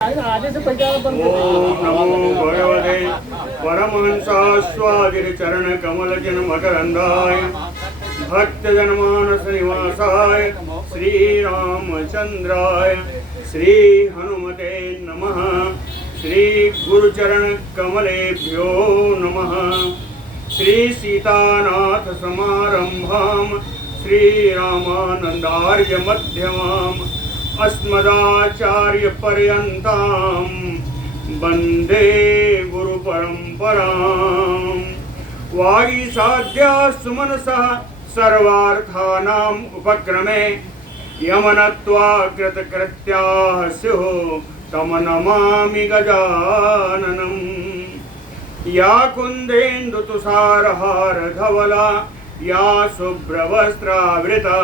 ओम नमो भगवते परमहंसास्वादिचरण कमल जन मकरंदाय भक्त जनमानस निवासाय श्री रामचंद्राय श्री हनुमते नमः। श्री गुरुचरण कमलेभ्यो नमः। श्री सीतानाथ समारंभां श्री रामानंदार्य मध्यमाम् अस्मदाचार्य पर्यन्तां वंदे गुरु परंपरां। वागीसाध्या सुमनसः सर्वार्थानाम् उपक्रमे यमनत्वा कृतकृत्याः स्युः तं नमामि गजाननम्। या कुन्देन्दु तुषारहार धवला या शुभ्रवस्त्रावृता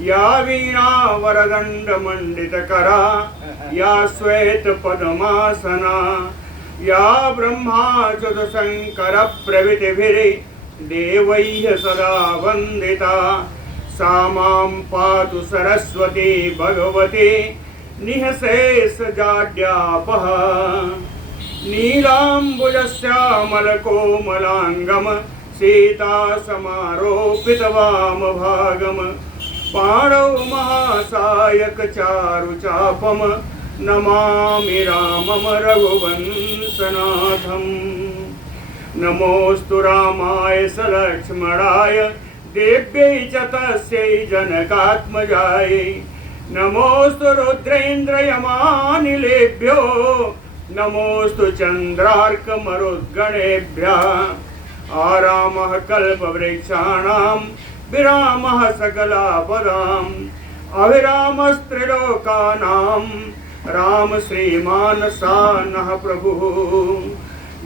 या वीणा वरदंड मंडित करा या श्वेत पद्मासना या ब्रह्माच्युत शंकर प्रभृतिभिः देवैः सदा वंदिता सा मां पातु सरस्वती भगवती निःशेष जाड्यापः। नीलाम्बुजश्यामलकोमलाङ्गं सीता समारोपित वामभागम् पाणौ महासायक चारुचापम नमामि रामम रघुवंशनाथम्। नमोस्तु रामाय सलक्ष्मणाय देव्यै च तस्यै जनकात्मजाय। नमोस्तु रुद्रेन्द्रयमानिलेभ्यो नमोस्तु चन्द्रार्कमरुद्गणेभ्यः। आरामः कल्पवृक्षाणां विरामः सकलापदाम् अविरामस्त्रिलोकानां राम श्रीमानसानः प्रभुः।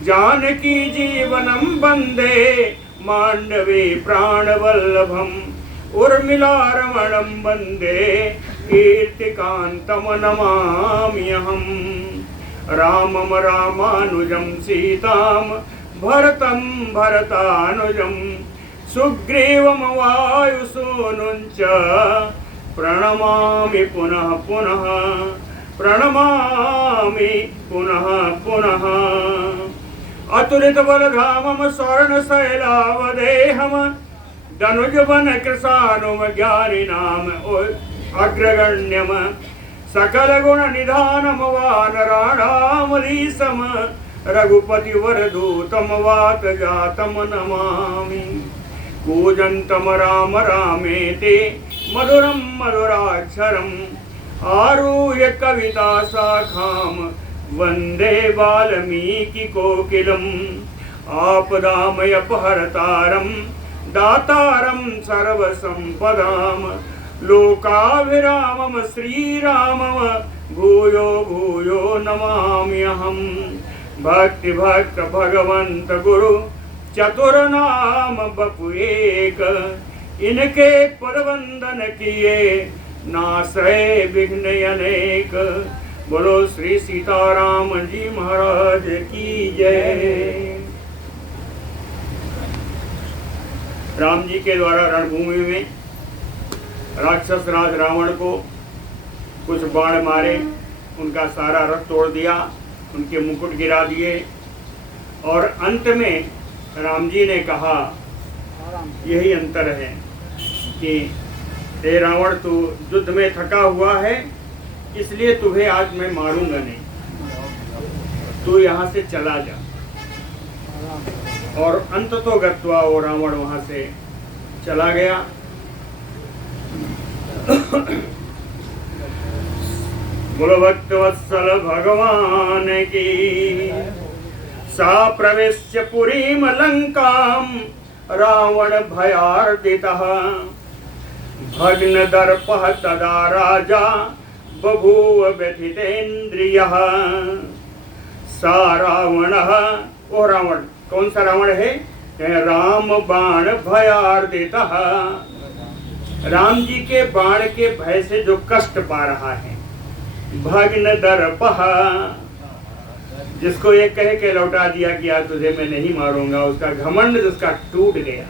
जानकी जीवनं वन्दे मांडवे प्राणवल्लभम् उर्मिलारमणं वन्दे कीर्तिकान्तं नमाम्यहम्। रामं रामानुजं सीतां भरतं भरतानुजम् सुग्रीवं वायुसूनुञ्च प्रणमामि पुनः पुनः प्रणमामि पुनः पुनः। अतुलितबलधामं स्वर्णशैलावदेहं धनुजवन कृशानुमज्ञानिनाम् अग्रगण्यं सकलगुणनिधानं वानराणामधीशं रघुपतिवरदूतं वातजातं नमामि। कूजन्तं राम रामेति मधुरं मधुराक्षरम् आरुह्य कविता शाखां वन्दे वाल्मीकिकोकिलम्। आपदामयपहर्तारं दातारं सर्वसम्पदां लोकाभिरामं श्रीरामं भूयो भूयो नमाम्यहम्। भक्ति भक्त भगवंत गुरु चतुर्नाम बपु एक इनके पदवंदन किए नासै विघ्न अनेक। बोलो श्री सीताराम जी महाराज की जय। राम जी के द्वारा रणभूमि में राक्षस राज रावण को कुछ बाण मारे, उनका सारा रथ तोड़ दिया, उनके मुकुट गिरा दिए और अंत में राम जी ने कहा, यही अंतर है कि हे रावण, तू युद्ध में थका हुआ है, इसलिए तुम्हें आज मैं मारूंगा नहीं, तू यहाँ से चला जा। और अंत तो गत्वा वो रावण वहां से चला गया। बोलो भक्तवत्सल भगवान की। सा प्रवेश्य पुरीं लंकां रावण भयार्दितः भग्न दर्पः तदा राजा बभूव व्यथितेन्द्रियः। सा रावणः, वो रावण कौन सा रावण है? राम बाण भयार्दितः, राम जी के बाण के भय से जो कष्ट पा रहा है। भग्न दर्पः, जिसको ये कह के लौटा दिया कि आज तुझे मैं नहीं मारूंगा, उसका घमंड जिसका टूट गया।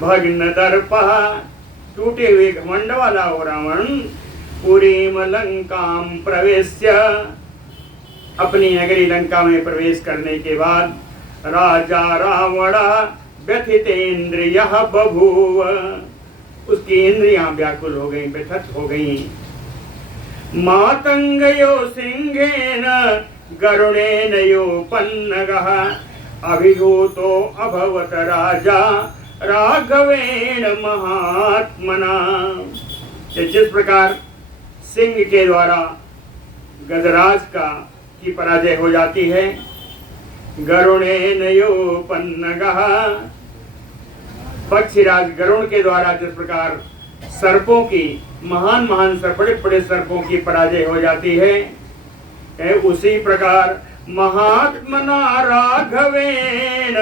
भग्न दर्पः, टूटे हुए घमंड वाला हो रावण पुरीम लंकाम प्रवेश्य, अपनी नगरी लंका में प्रवेश करने के बाद राजा रावण व्यथितेन्द्रिय बभूव, उसकी इंद्रियां व्याकुल हो गई, व्यथित हो गई। मातंगयो सिंहेन गरुणेन योपन्नगः अभिभूतो अभवत राजा राघवेण महात्मना। जिस प्रकार सिंह के द्वारा गजराज की पराजय हो जाती है, गरुणेन योपन्नगः, पक्षीराज गरुण के द्वारा जिस प्रकार सर्पों की महान महान बड़े बड़े सर्पों की पराजय हो जाती है, उसी प्रकार महात्मना राघवेण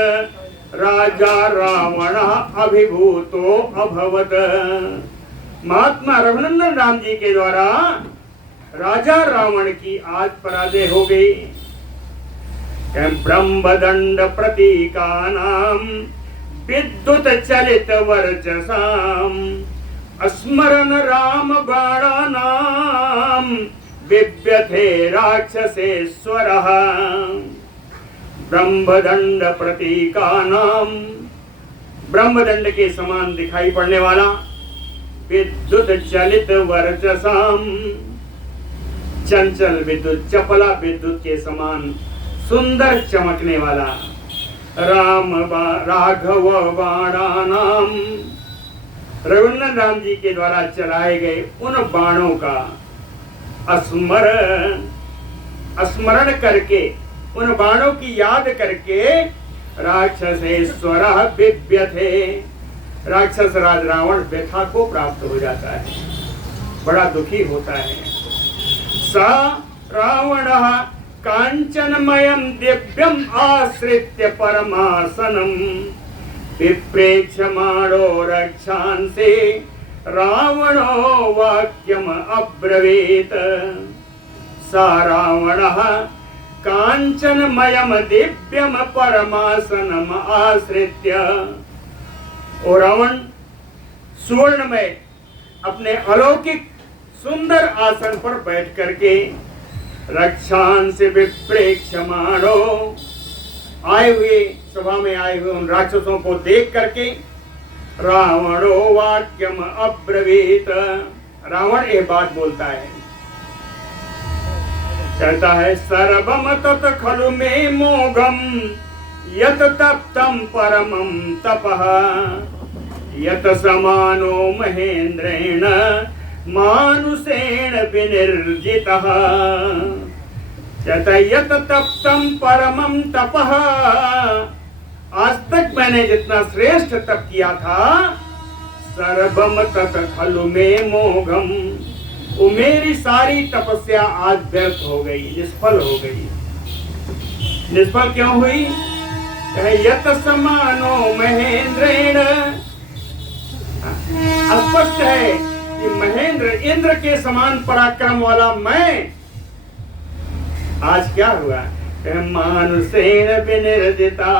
राजा रावण अभिभूतो अभवत। महात्मा रघुनंदन राम जी के द्वारा राजा रावण की आज पराजय हो गई। ब्रह्मदंड प्रतीकानाम विद्युत चलित वर्चसाम स्मरण राम बाणानाम बिभ्यथे राक्षसेश्वरः। ब्रह्मदंड प्रतीकानाम, ब्रह्मदंड के समान दिखाई पड़ने वाला, विद्युत चलित वर्चसाम, चंचल विद्युत, चपला विद्युत के समान सुंदर चमकने वाला, राघव बाणानाम, रघुनंदन राम जी के द्वारा चलाए गए उन बाणों का स्मरण करके, उन बाणों की याद करके राक्षसेश्वर बिभ्यथे, राक्षस राज रावण व्यथा को प्राप्त हो जाता है, बड़ा दुखी होता है। सा रावण कांचनमयम दिव्यम आश्रित्य परमासनम विप्रेक्षमाणो रक्षांसे रावणो वाक्यम अब्रवीत। सा रावणः कांचनमयम दिव्यम परमासनम आश्रित्य, ओ रावण सुवर्णमय अपने अलौकिक सुंदर आसन पर बैठ करके रक्षांस विप्रेक्षमाणो, आए हुए सभा में आए हुए उन राक्षसों को देख करके रावणो वाक्यम अब्रवीत, रावण यह बात बोलता है, कहता है सर्वम तत खलु मे मोघम यत तप्तम परमं तपः यत समानो महेंद्रेण मानुषेण विनिर्जितः। कहता है यत तप्तम परमं तपः, आज तक मैंने जितना श्रेष्ठ तप किया था, सर्वम तत खलु मे मोघम, वो मेरी सारी तपस्या आज व्यर्थ हो गई, निष्फल हो गई। निष्फल क्यों हुई? यत समानो महेंद्रेण, स्पष्ट है कि महेंद्र इंद्र के समान पराक्रम वाला मैं आज क्या हुआ? मानुषेण विनिर्जिता,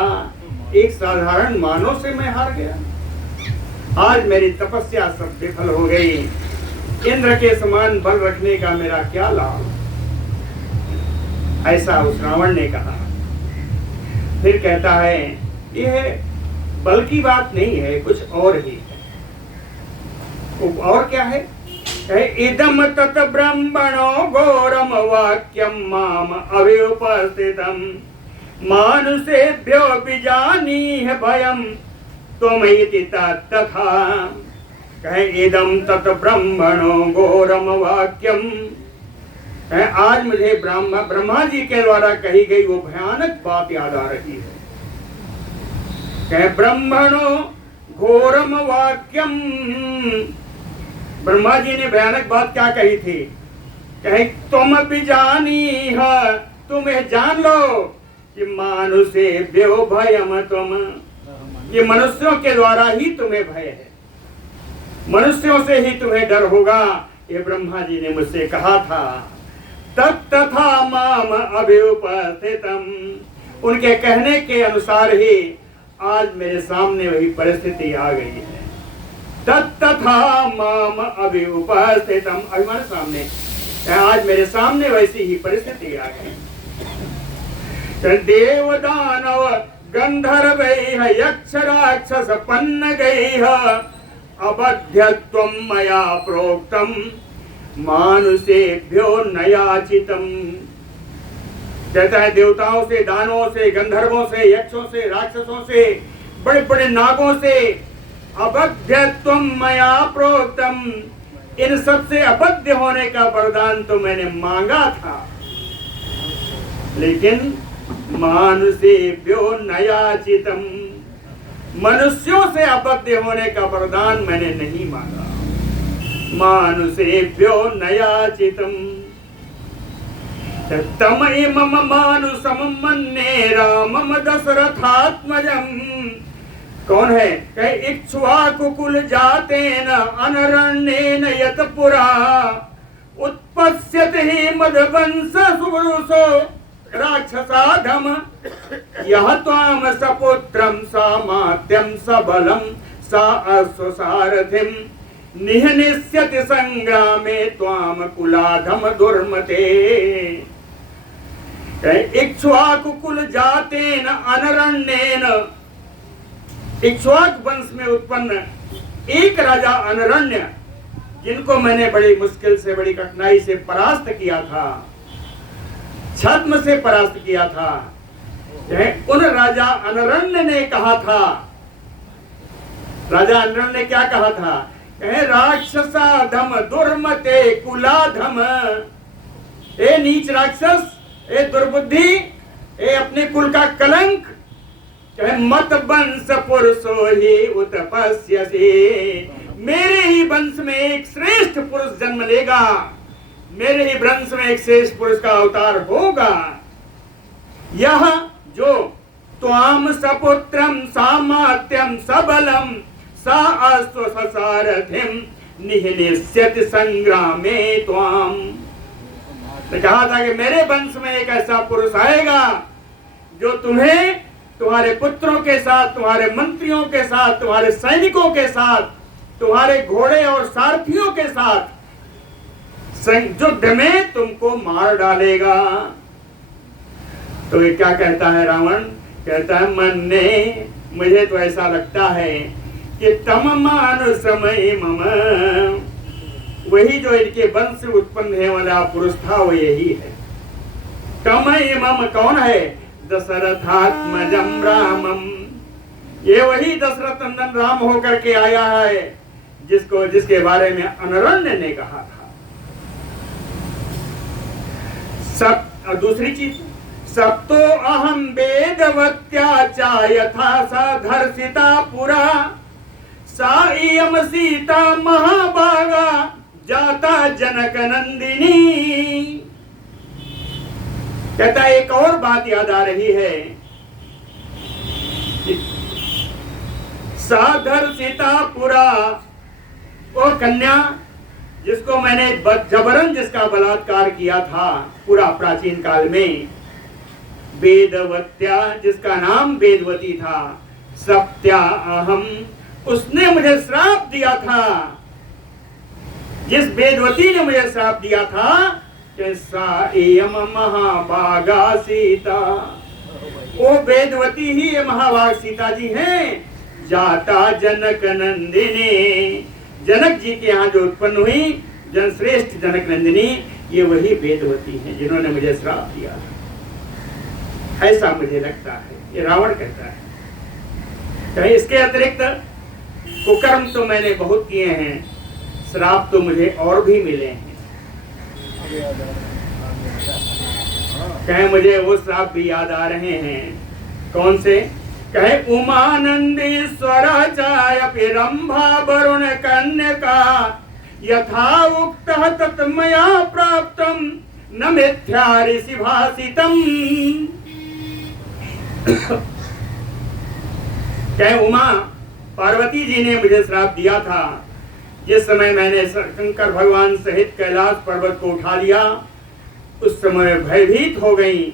एक साधारण मानव से मैं हार गया। आज मेरी तपस्या सब विफल हो गई, इंद्र के समान बल रखने का मेरा क्या लाभ? ऐसा उस रावण ने कहा। फिर कहता है यह बल की बात नहीं है, कुछ और ही है। और क्या है? इदम तत ब्रह्मणो घोरम वाक्यम माम अभ्युपस्थितम मानुषेभ्यो विजानीह भयम त्वमैति तथा। कहे इदम तत ब्रह्मणो घोरम वाक्यम, आज मुझे ब्रह्मा जी के द्वारा कही गई वो भयानक बात याद आ रही है। कहे ब्रह्मणो घोरम वाक्यम, ब्रह्मा जी ने भयानक बात क्या कही थी? कहे तुम भी जानी है, तुम्हें जान लो कि मानुषेभ्यो भयम तुम, ये मनुष्यों के द्वारा ही तुम्हें भय है, मनुष्यों से ही तुम्हें डर होगा, ये ब्रह्मा जी ने मुझसे कहा था। तथा माम अभ्युपस्थितम, उनके कहने के अनुसार ही आज मेरे सामने वही परिस्थिति आ गई है। तथा माम अभि उपस्थितम, अभिमान सामने, आज मेरे सामने वैसी ही परिस्थिति आ गई। देव दानव गंधर्वैः यक्ष राक्षस पन्नगैः अबध्यत्वं मया प्रोक्तम मानुषेभ्यो नयाचितम। कहता है देवताओं से, दानवों से, गंधर्वों से, यक्षों से, राक्षसों से, बड़े बड़े नागों से अबध्यत्वम मया प्रोक्तम, इन सब से अबध्य होने का वरदान तो मैंने मांगा था, लेकिन मानुषेभ्यो नयाचितम, मनुष्यों से अबध्य होने का वरदान मैंने नहीं मांगा। मानुषेभ्यो नयाचितम तम इमम मानुषम मन्ये रामम दशरथात्मजम। कौन है? कहे इक्ष्वाकुकुल जातेन अनरण्येन यत पुरा उत्पश्यते हि मदवंश सुवरुषो राक्षसाधम यह त्वाम सपुत्रम सामात्यम सबलम सा अश्वसारथिम निहनिष्यति संग्रामे त्वाम कुलाधम दुर्मते। इक्ष्वाकुकुल जातेन अनरण्येन, इक्ष्वाक वंश में उत्पन्न एक राजा अनरण्य, जिनको मैंने बड़ी मुश्किल से, बड़ी कठिनाई से परास्त किया था, छद्म से परास्त किया था, उन राजा अनरण्य ने कहा था, राजा अनरण्य ने क्या कहा था? कहे राक्षसाधम दुर्मते कुलाधम, ए नीच राक्षस, ए दुर्बुद्धि, ए अपने कुल का कलंक, कहे मत वंश पुरुषो ही उत्पस्यसि, मेरे ही वंश में एक श्रेष्ठ पुरुष जन्म लेगा, मेरे ही वंश में एक श्रेष्ठ पुरुष का अवतार होगा। यह जो त्वाम सपुत्रम सामात्यम सबलम सा अश्वसारथिम निहनिष्यति संग्रामे त्वाम, ने कहा था कि मेरे वंश में एक ऐसा पुरुष आएगा जो तुम्हें तुम्हारे पुत्रों के साथ, तुम्हारे मंत्रियों के साथ, तुम्हारे सैनिकों के साथ, तुम्हारे घोड़े और सारथियों के साथ युद्ध में तुमको मार डालेगा। तो ये क्या कहता है रावण? कहता है मन ने, मुझे तो ऐसा लगता है कि तम मानुषमय मम, वही जो इनके वंश से उत्पन्न होने वाला पुरुष था वो यही है। तमय मम कौन है? दशरथात्मजम रामम, ये वही दशरथ नंदन राम होकर के आया है जिसको, जिसके बारे में अनरण्य ने कहा था। सब, और दूसरी चीज, सब तो अहम वेदवत्या चा यथा सा धर्षिता पुरा सा इयम सीता महाभागा जाता जनक नंदिनी। कहता एक और बात याद आ रही है, साधर सीतापुरा, वो कन्या जिसको मैंने जबरन जिसका बलात्कार किया था पूरा प्राचीन काल में, वेदवत्या जिसका नाम वेदवती था, सत्या अहम, उसने मुझे श्राप दिया था, जिस वेदवती ने मुझे श्राप दिया था कि सा एयम महाभागा सीता, वो वेदवती ही ये महाभाग सीता जी हैं। जाता जनक नंदिनी, जनक जी के यहाँ जो उत्पन्न हुई जनश्रेष्ठ जनक नंदिनी, ये वही वेदवती हैं जिन्होंने मुझे श्राप दिया, ऐसा मुझे लगता है। ये रावण कहता है। कहीं इसके अतिरिक्त कुकर्म तो मैंने बहुत किए हैं, श्राप तो मुझे और भी मिले हैं। कहे मुझे वो श्राप भी याद आ रहे हैं। कौन से? कहे उमानंदीश्वर चायपि रंभा वरुण कन्यका यथा उक्त तत्मया प्राप्तम न मिथ्या ऋषि भाषितम। कहे उमा पार्वती जी ने मुझे श्राप दिया था, जिस समय मैंने शंकर भगवान सहित कैलाश पर्वत को उठा लिया, उस समय भयभीत हो गई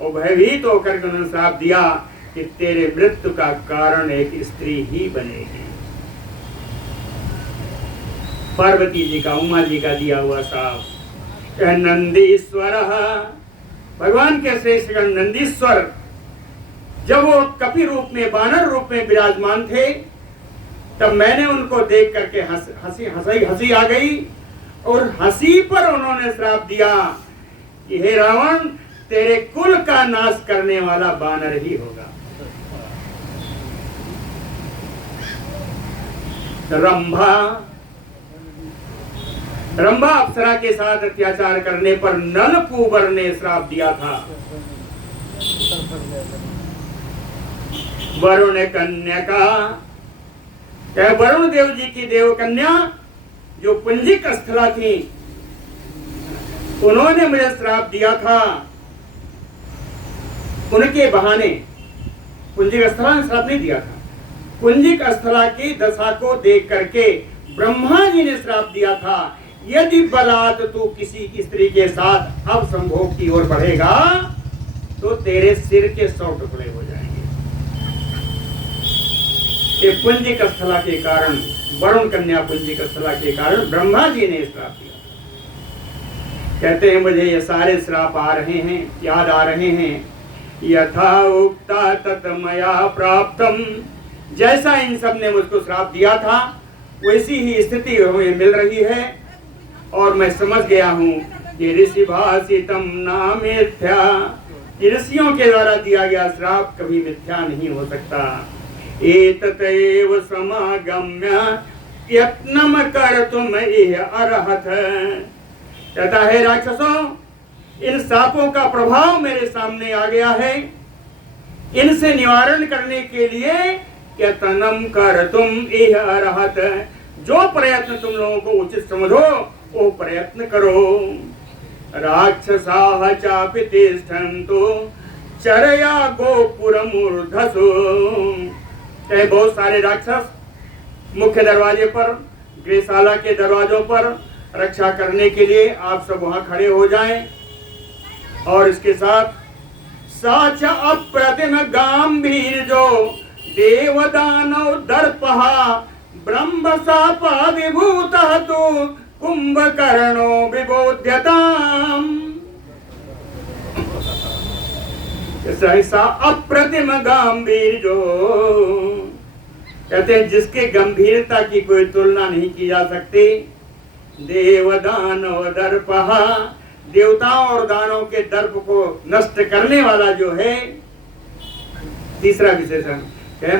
और भयभीत होकर उन्होंने श्राप दिया कि तेरे मृत्यु का कारण एक स्त्री ही बनेगी। पार्वती जी का, उमा जी का दिया हुआ श्राप। नंदीश्वर, भगवान के श्रेष्ठ नंदीश्वर जब वो कपि रूप में, बानर रूप में विराजमान थे, तब मैंने उनको देख करके हंसी आ गई और हंसी पर उन्होंने श्राप दिया कि हे रावण, तेरे कुल का नाश करने वाला बानर ही होगा। रंभा अप्सरा के साथ अत्याचार करने पर नलकूबर ने श्राप दिया था। वरुण कन्या का, वरुण देव जी की देव कन्या जो पुंजिक स्थला थी, उन्होंने मुझे श्राप दिया था। उनके बहाने, पुंजिक स्थला ने श्राप नहीं दिया था, पुंजिक स्थला की दशा को देख करके ब्रह्मा जी ने श्राप दिया था, यदि बलात् तू किसी स्त्री के साथ अब संभोग की ओर बढ़ेगा तो तेरे सिर के 100 टुकड़े हो जाएंगे। ये पुंजिक स्थला के कारण, वरुण कन्या पुंजिक स्थला के कारण ब्रह्मा जी ने श्राप दिया। कहते हैं मुझे ये सारे श्राप आ रहे हैं, याद आ रहे हैं। यथा उक्ता तत मया प्राप्तम, जैसा इन सब ने मुझको श्राप दिया था वैसी ही स्थिति हमें मिल रही है और मैं समझ गया हूँ कि ऋषि भाषितम ना मिथ्या, ऋषियों के द्वारा दिया गया श्राप कभी मिथ्या नहीं हो सकता। एततैव समागम्य यत्नम कर्तुम इह अर्हत, कहता है राक्षसों, इन श्रापों का प्रभाव मेरे सामने आ गया है, इनसे निवारण करने के लिए यत्नम कर्तुम इह अर्हत, जो प्रयत्न तुम लोगों को उचित समझो वो प्रयत्न करो। राक्षसाः चापि तिष्ठन्तु चरया गोपुरमूर्धसु, बहुत सारे राक्षस मुख्य दरवाजे पर, गृहशाला के दरवाजों पर रक्षा करने के लिए आप सब वहां खड़े हो जाएं। और इसके साथ साच अप्रतिम गांभीर्यो देवदानव दर्पहा ब्रह्मशापा विभूतः तु कुंभकर्णो विबोध्यताम्, सहसा अप्रतिम गंभीर्यो, कहते हैं जिसके गंभीरता की कोई तुलना नहीं की जा सकती। देवदानव दर्पहा, देवताओं और दानों के दर्प को नष्ट करने वाला जो है। तीसरा विशेषण,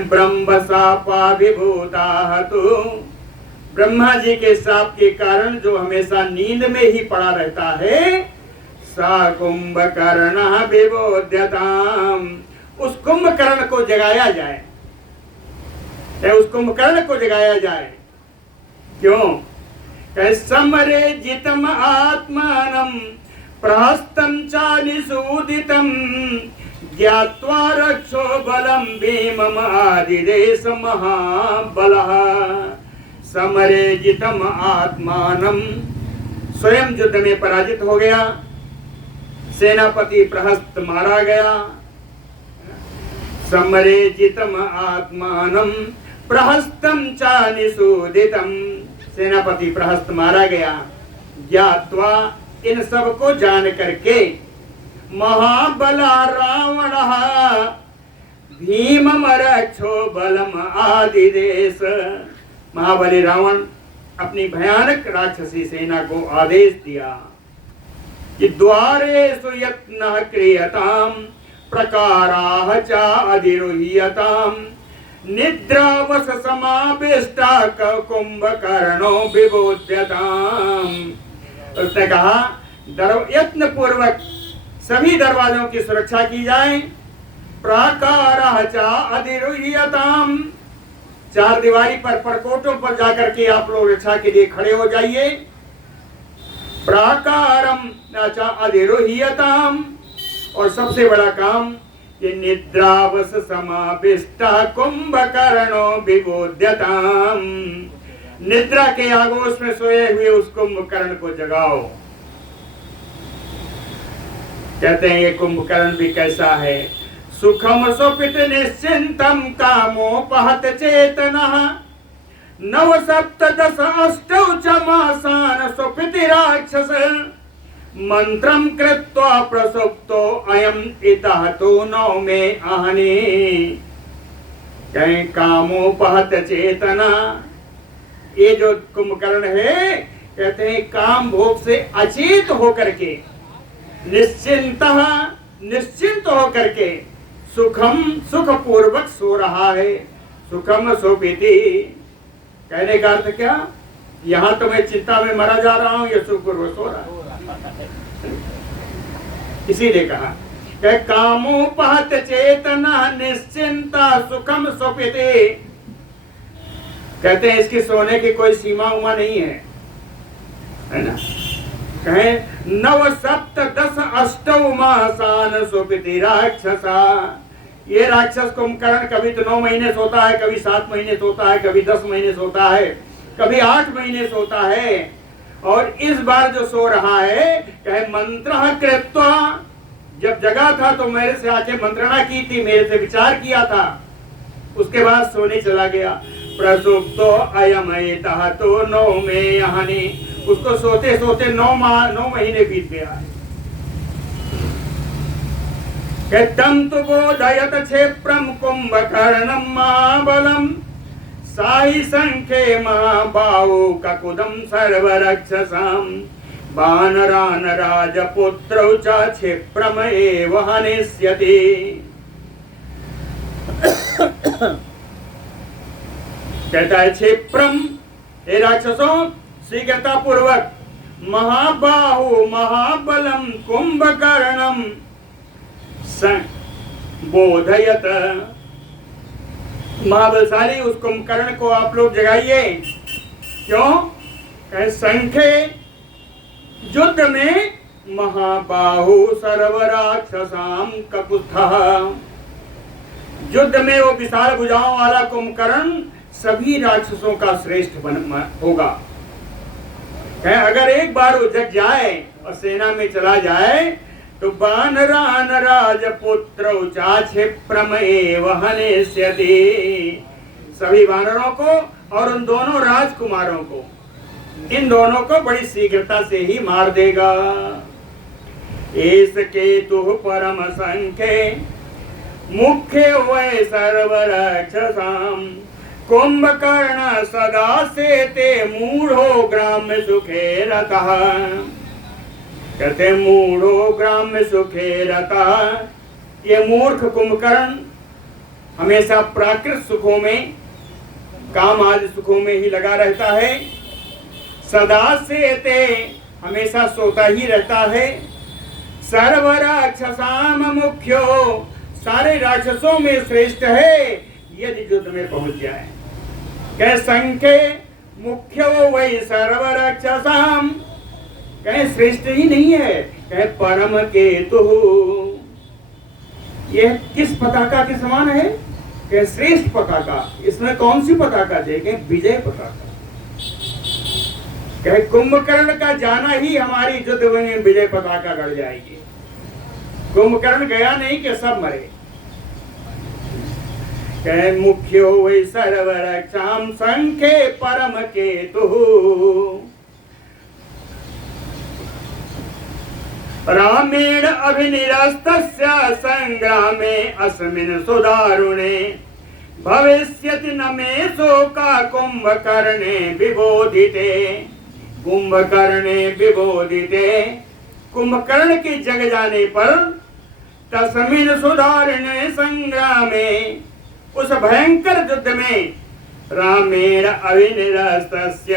ब्रह्मशापा विभूता तु, ब्रह्मा जी के शाप के कारण जो हमेशा नींद में ही पड़ा रहता है, सा कुंभकर्ण विबोध्यताम्, उस कुंभकर्ण को जगाया जाए, उस कुंभकर्ण को जगाया जाए। क्यों? समरे जितम आत्मानं प्रहस्तं चानिसूदितं ज्ञात्वा रक्षो बलं भीमम् आदिदेश महाबलः। समरे जितम आत्मानं, स्वयं युद्ध में पराजित हो गया, सेनापति प्रहस्त मारा गया। समरे जितम आत्मानं प्रहस्तं चानिसूदितं, सेनापति प्रहस्त मारा गया। ज्ञात्वा, इन सब को जान करके, महाबला रावणः भीमम् रक्षो बलम् आदिदेश, महाबली रावण अपनी भयानक राक्षसी सेना को आदेश दिया कि द्वारेषु यत्नः क्रियताम् प्रकाराः च अधिरुह्यताम् निद्रावश समाविष्टा कुंभकर्णो विबोध्यताम्। उसने कहा यत्न पूर्वक सभी दरवाजों की सुरक्षा की जाए। प्राकाराः च अधिरुह्यताम्, चार दीवारी पर परकोटों पर जाकर के आप लोग रक्षा के लिए खड़े हो जाइए। प्राकारम च अधिरुह्यताम्, और सबसे बड़ा काम कि निद्रावश समाविष्टा कुंभकर्णो विबोध्यताम्, निद्रा के आगोश में सोए हुए उस कुंभकर्ण को जगाओ। कहते हैं ये कुंभकर्ण भी कैसा है? सुखम सुपित निश्चिंतम कामोपहत चेतनः नव सप्तदश अष्टौ च मासान सुपिति राक्षस मंत्रम कृत्वा प्रसुप्तो अयम इतः तो नौ में आहने। कहीं कामोपहत चेतना, ये जो कुंभकर्ण है कहते हैं काम भोग से अचेत होकर के निश्चिंत होकर के सुख पूर्वक सो रहा है। सुखम सोपीति कहने का अर्थ क्या, यहाँ तो मैं चिंता में मरा जा रहा हूँ, ये सुख पूर्वक सो रहा है। इसीलिए कहा कामोपहत चेतना निश्चिंता सुखम सोपीति। कहते हैं इसकी सोने की कोई सीमा उमा नहीं है ना। कहे नव सप्त दस अष्टौ मासान सोपीति राक्षसा। ये राक्षस कुंभकर्ण कभी तो 9 महीने सोता है, कभी 7 महीने सोता है, कभी 10 महीने सोता है, कभी 8 महीने सोता है। और इस बार जो सो रहा है कहे मंत्र कृत्वा, जब जगा था तो मेरे से आके मंत्रणा की थी, मेरे से विचार किया था, उसके बाद सोने चला गया। प्रसुप्तो अयमयतः तो 9 में यहानी। उसको सोते सोते 9 महीने बीत गया। तम तो बोधयत क्षेत्रम कुंभकर्णम महाबलम साहि संख्ये महाबाहु ककुदम सर्वरक्षसाम वानरान राजपुत्रौ च क्षिप्रम एव हनिष्यति। कहता है क्षिप्रम, हे राक्षसों शीघ्रता पूर्वक महाबाहु महाबलम कुंभकर्णम बोधयत, महाबलशाली उस कुंभकर्ण को आप लोग जगाइए। क्यों? कहे संख्ये युद्ध में महाबाहु सर्वराक्षसाम ककुत्थः, युद्ध में वो विशाल भुजाओं वाला कुंभकर्ण सभी राक्षसों का श्रेष्ठ होगा। अगर एक बार वो जग जाए और सेना में चला जाए तो वानरान राजपुत्रौ च क्षिप्रम एव हनिष्यति। सभी वानरों को और उन दोनों राजकुमारों को, इन दोनों को बड़ी शीघ्रता से ही मार देगा। एस केतु परम संख्ये मुख्य वै सर्वरक्षसाम कुंभकर्ण सदा से ते मूढ़ो ग्राम्य सुखे रतः। कहते मूढ़ो ग्राम्य सुखे रतः, ये मूर्ख कुंभकर्ण हमेशा प्राकृत सुखों में, काम आदि सुखों में ही लगा रहता है। सदा से ते, हमेशा सोता ही रहता है। सर्व राक्षसाम मुख्यो, सारे राक्षसों में श्रेष्ठ है यदि युद्ध में पहुंच जाए। कह संख्ये मुख्यो वही सर्व राक्षसाम, कहे श्रेष्ठ ही नहीं है, कहे परम केतु, यह किस पताका के समान है? कहे श्रेष्ठ पताका। इसमें कौन सी पताका देखें? विजय पताका। कहे कुंभकर्ण का जाना ही हमारी युद्ध में विजय पताका गड़ जाएगी। कुंभकर्ण गया नहीं कि सब मरे। कहे मुख्यो वै सर्वरक्षाम संख्ये परम केतु। रामेण अभिनिरस्तस्य संग्रामे अस्मिन् सुदारुणे भविष्यति न मे शोका कुंभकर्णे विबोधिते। कुंभकर्णे विबोधिते, कुंभकर्ण के जग जाने पर तस्मिन् सुदारुणे संग्रामे, उस भयंकर युद्ध में रामेण अभिनिरस्तस्य,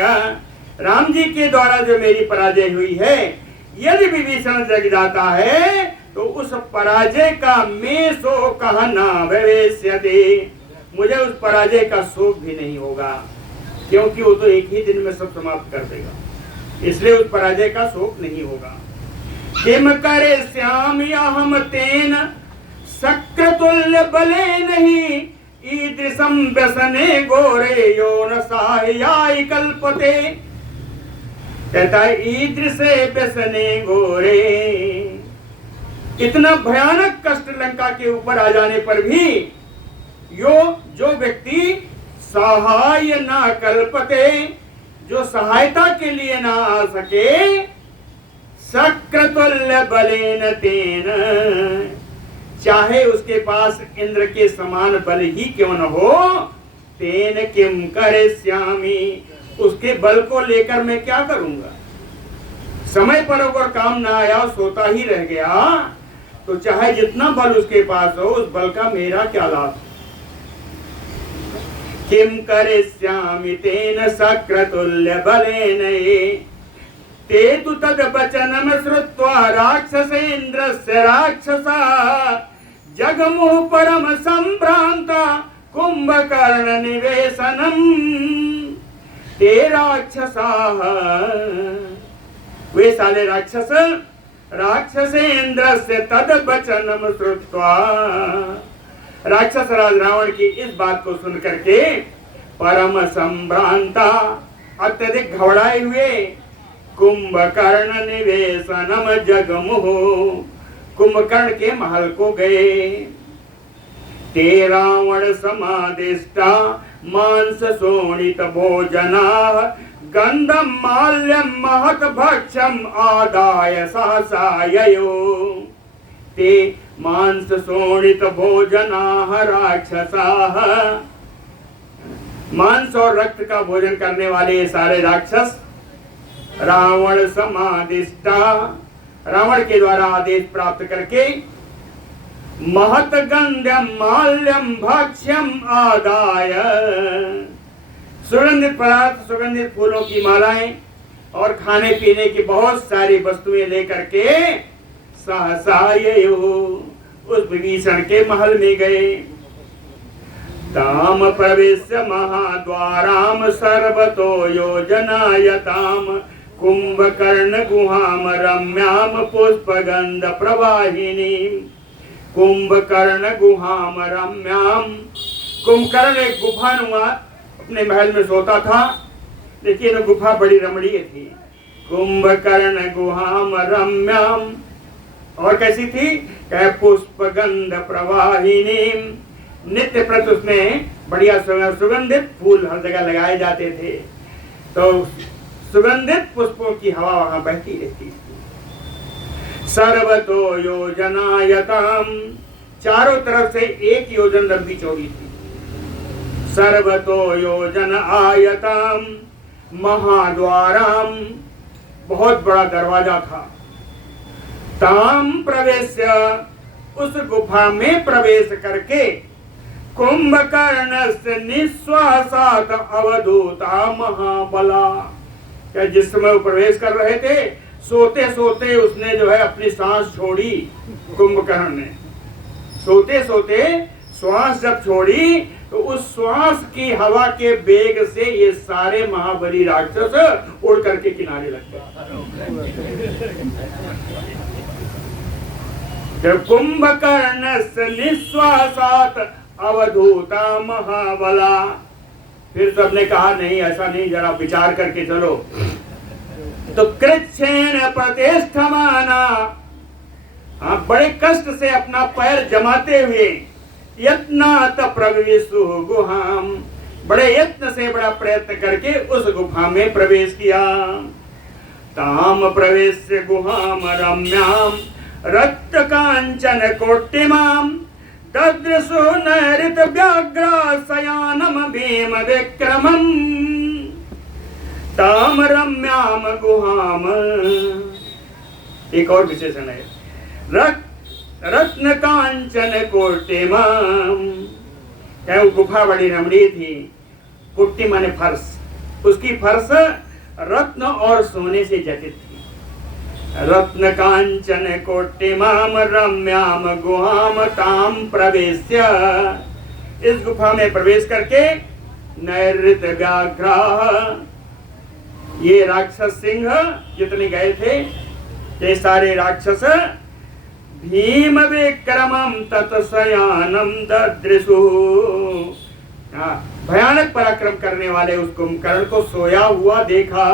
राम जी के द्वारा जो मेरी पराजय हुई है, यदि विभीषण जग जाता है तो उस पराजय का मैं शोकः न भविष्यति, मुझे उस पराजय का शोक भी नहीं होगा, क्योंकि वो तो एक ही दिन में सब समाप्त कर देगा, इसलिए उस पराजय का शोक नहीं होगा। किम करे श्याम हम तेन शक्रतुल्य बले नहीं, ईदृशं व्यसने घोरे यो न साह्याय कल्पते। कहता है ईदृशे व्यसने घोरे, इतना भयानक कष्ट लंका के ऊपर आ जाने पर भी जो व्यक्ति सहाय ना कल्पते, जो सहायता के लिए ना आ सके, शक्रतुल्य बलेन तेन, चाहे उसके पास इंद्र के समान बल ही क्यों न हो, तेन किम करिष्यामि, उसके बल को लेकर मैं क्या करूंगा। समय पर अगर काम ना आया, सोता ही रह गया, तो चाहे जितना बल उसके पास हो, उस बल का मेरा क्या लाभ। किम करिष्यामि तेन शक्रतुल्य बलेन, ते तु तद वचनम श्रुत्वा राक्षसेन्द्रस्य राक्षसा जगमुः परम संभ्रांता कुंभकर्ण निवेशनम। ते राक्षसाः, वे साले राक्षस, राक्षसेन्द्रस्य तद वचनम श्रुत्वा, राक्षस राज रावण की इस बात को सुन करके परम संभ्रांता, अत्यधिक घबराए हुए, कुंभकर्ण निवेशनम जगमुः, कुंभकर्ण के महल को गए। ते रावण समादिष्टा मांस शोणित भोजना गंधम माल्यम महत भक्षम आदाय सहसाययो। ते मांस शोणित भोजना राक्षसाः, मांस और रक्त का भोजन करने वाले ये सारे राक्षस, रावण समादिष्टा, रावण के द्वारा आदेश प्राप्त करके, महत गंधम माल्यम भक्ष्यम आदाय, सुगंधित पदार्थ, सुगंधित फूलों की मालाएं और खाने पीने की बहुत सारी वस्तुएं लेकर के सहसाययो, उस विभीषण के महल में गए। ताम प्रवेश्य महाद्वाराम सर्वतो योजनायताम कुंभकर्ण गुहाम रम्याम पुष्पगंध प्रवाहिनी। कुंभकर्ण गुहाम रम्याम, कुंभकर्ण एक गुफानुमा अपने महल में सोता था, लेकिन गुफा बड़ी रमणीय थी। कुंभकर्ण गुहाम रम्याम, और कैसी थी, कह पुष्पगंध प्रवाहिनी, नित्य प्रति उसमें बढ़िया सुगंधित फूल हर जगह लगाए जाते थे, तो सुगंधित पुष्पों की हवा वहां बहती रहती थी। सर्वतो योजनायताम, चारों तरफ से 1 योजन लंबी चौड़ी थी। सर्वतो योजन आयताम महाद्वाराम, बहुत बड़ा दरवाजा था। ताम प्रवेश्य, उस गुफा में प्रवेश करके, कुंभकर्ण निश्वासात अवधूता महाबला, क्या जिस समय वो प्रवेश कर रहे थे, सोते सोते उसने जो है अपनी सांस छोड़ी। कुंभकर्ण ने सोते सोते श्वास जब छोड़ी, तो उस श्वास की हवा के वेग से ये सारे महाबली राक्षस उड़ करके किनारे लग गए। जब कुंभकर्ण निश्वासात अवधूता महाबला, फिर सबने कहा नहीं ऐसा नहीं, जरा विचार करके चलो। तो कृच्छेन प्रतिष्ठमाना, हाँ बड़े कष्ट से अपना पैर जमाते हुए, यत्नात प्रवेशु गुहाम, बड़े यत्न से बड़ा प्रयत्न करके उस गुफा में प्रवेश किया। ताम प्रवेश गुहाम रम्याम रक्त कांचन कोटिमाम तदृशो नैरित व्याघ्र शयानम भीम विक्रमम। ताम रम्याम गुहाम, एक और विशेषण है, रत्न कांचन कोटिमाम, वो गुफा बड़ी रमणीय थी। कुट्टी माने फर्श, उसकी फर्श रत्न और सोने से जटित थी। रत्न कांचन कोटिमाम रम्याम गुहाम ताम प्रवेश्य, इस गुफा में प्रवेश करके नैऋत व्याघ्र, ये राक्षस सिंह जितने गए थे, ये सारे राक्षस भीम विक्रमम तत्शयानम ददृशु, भयानक पराक्रम करने वाले उस कुंभकर्ण को सोया हुआ देखा।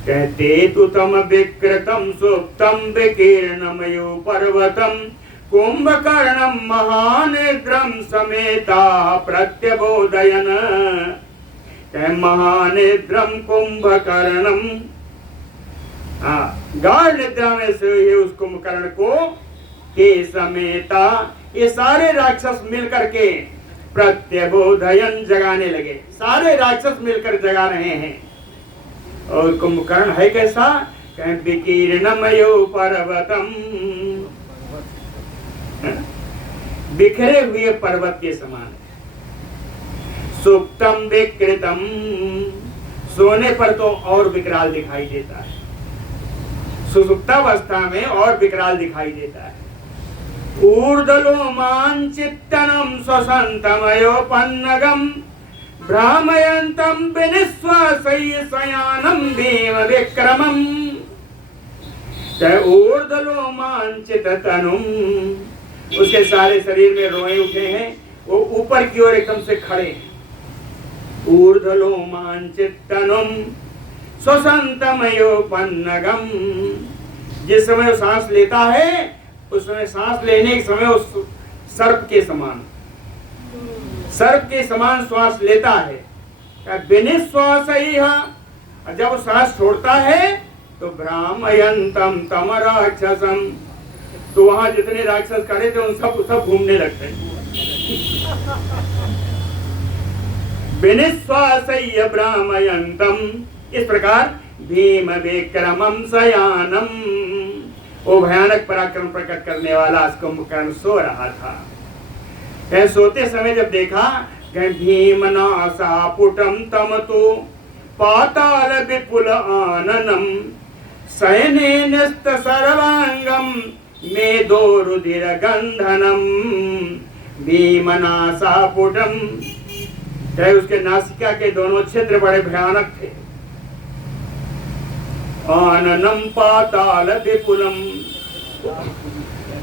कहते तु तम विकृतम सुप्तम विकीर्णमयो पर्वतम कुंभकर्णम महानेत्रम समेता प्रत्यबोधयन। महानेत्रम कुंभकर्णम, गाढ़ निद्रा में सोए उस कुंभकर्ण को के समेता, ये सारे राक्षस मिलकर के प्रत्यबोधयन जगाने लगे। सारे राक्षस मिलकर जगा रहे हैं। और कुंभकर्ण है कैसा? विकीर्णमयो पर्वतम, बिखरे हुए पर्वत के समान। सुप्तम विकृतम, सोने पर तो और विकराल दिखाई देता है, सुसुप्तावस्था में और विकराल दिखाई देता है। ऊर्ध्वलोमांचित्तनम स्वसंतमयोपन्नगम भ्रामयन्तम विनिश्वासय्य शयानम भीम विक्रमम। ऊर्ध्वलोमांचित तनुम, उसके सारे शरीर में रोए उठे हैं, वो ऊपर की ओर एकदम से खड़े हैं। ऊर्ध्वलोमांचित तनुम स्वसंतमयोपन्नगम, जिस समय वो सांस लेता है उस समय सांस लेने के समय उस सर्प के समान, सर्प के समान श्वास लेता है। विनिश्वास ही, जब वो सांस छोड़ता है तो भ्रामयन्तम तम राक्षसम, तो वहां जितने राक्षस खड़े थे उन सब घूमने लगते हैं। विनिश्वासय्य भ्रामयन्तम, इस प्रकार भीम विक्रमम शयानम, वो भयानक पराक्रम प्रकट करने वाला कुंभकर्ण सो रहा था। सोते समय जब देखा भीमनासा पुटम तम तो पाताल विपुल आननम सैने न्यस्त सर्वांगम मेदो रुधिर गंधनम। भीमनासा पुटम, उसके नासिका के दोनों छिद्र बड़े भयानक थे। आननम पाताल विपुलम,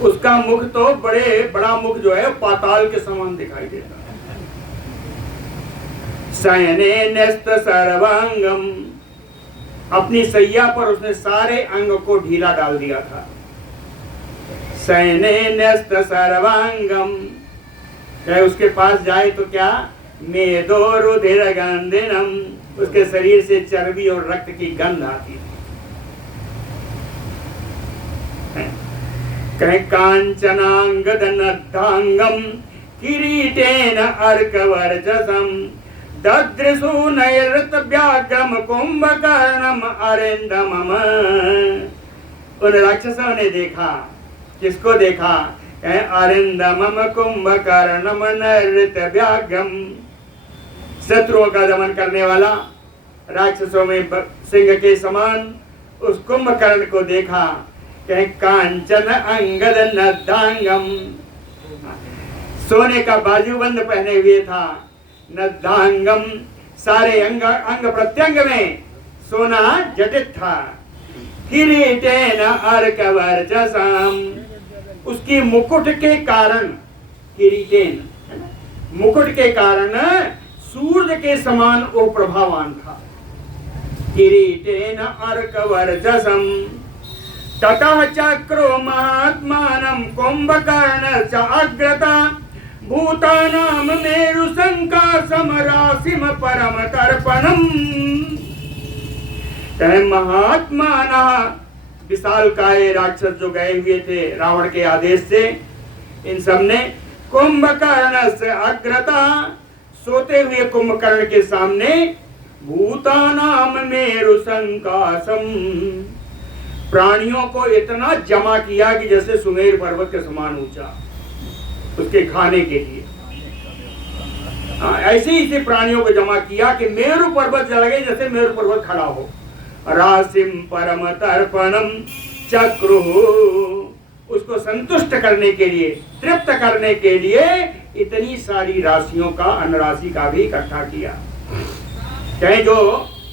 उसका मुख तो बड़ा मुख जो है पाताल के समान दिखाई देता है। शयने न्यस्त सर्वांगम, अपनी सैया पर उसने सारे अंग को ढीला डाल दिया था। शयने न्यस्त सर्वांगम, चाहे उसके पास जाए तो क्या मेदो रुधिर गंधनम, उसके शरीर से चर्बी और रक्त की गंध आती थी। कहीं कांचनांगदनद्धांगम किरीटेन अर्कवर्चसम ददृशु नैरत व्याघ्रम कुंभकर्णम अरिंदमम। उन राक्षसों ने देखा, किसको देखा? अरिंदमम कुंभकर्णम नैरत व्याघ्रम, शत्रुओं का दमन करने वाला, राक्षसों में सिंह के समान उस कुंभकर्ण को देखा। कांचन अंगद नद्धांगम, सोने का बाजूबंद पहने हुए था। नद्धांगम, सारे अंग प्रत्यंग में सोना जटित था। किरीटेन अर्कवर्चसम, उसकी मुकुट के कारण, किरीटेन मुकुट के कारण सूर्य के समान वो प्रभावान था। किरीटेन अर्कवर्चसम ततः चक्रो महात्मानं कुंभकर्ण च अग्रता भूतानां मेरु संकासम राशिम परम तर्पणम। महात्माना, विशालकाय राक्षस जो गए हुए थे रावण के आदेश से, इन सब ने कुंभकर्ण से अग्रता, सोते हुए कुंभकर्ण के सामने भूतानाम मेरु संकासम, प्राणियों को इतना जमा किया कि जैसे सुमेर पर्वत के समान ऊंचा, उसके खाने के लिए। ऐसे ही से प्राणियों को जमा किया कि मेरु पर्वत लगे जैसे मेरु पर्वत खड़ा हो। राशिम परम तर्पणम चक्रु, उसको संतुष्ट करने के लिए, तृप्त करने के लिए इतनी सारी राशियों का, अन्न राशि का भी इकट्ठा किया। चाहे जो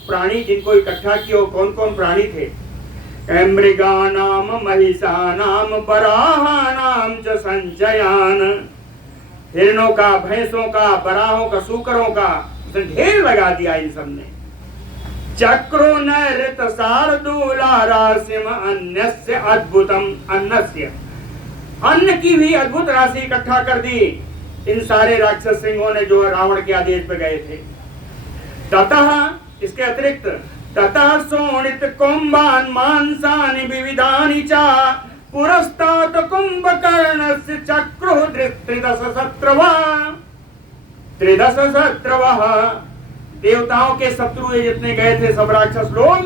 प्राणी जिनको इकट्ठा किया वो कौन कौन प्राणी थे? मृगानाम महिषानाम बराहानाम च संचयान, हिरणों का, भैंसों का, बराहों का, सूकरों का ढेर लगा दिया इन सब ने। चक्रो नैरत शार्दूला राशिम अन्यस्य अद्भुतम अन्नस्य, अन्न की भी अद्भुत राशि इकट्ठा कर दी इन सारे राक्षस सिंहों ने जो रावण के आदेश पे गए थे। ततः इसके अतिरिक्त ततः शोणित कुंभान मांसानि विविधानि च पुरस्तात् कुंभकर्णस्य चक्रुः त्रिदश शत्रवः। देवताओं के शत्रु जितने गए थे सब राक्षस लोग,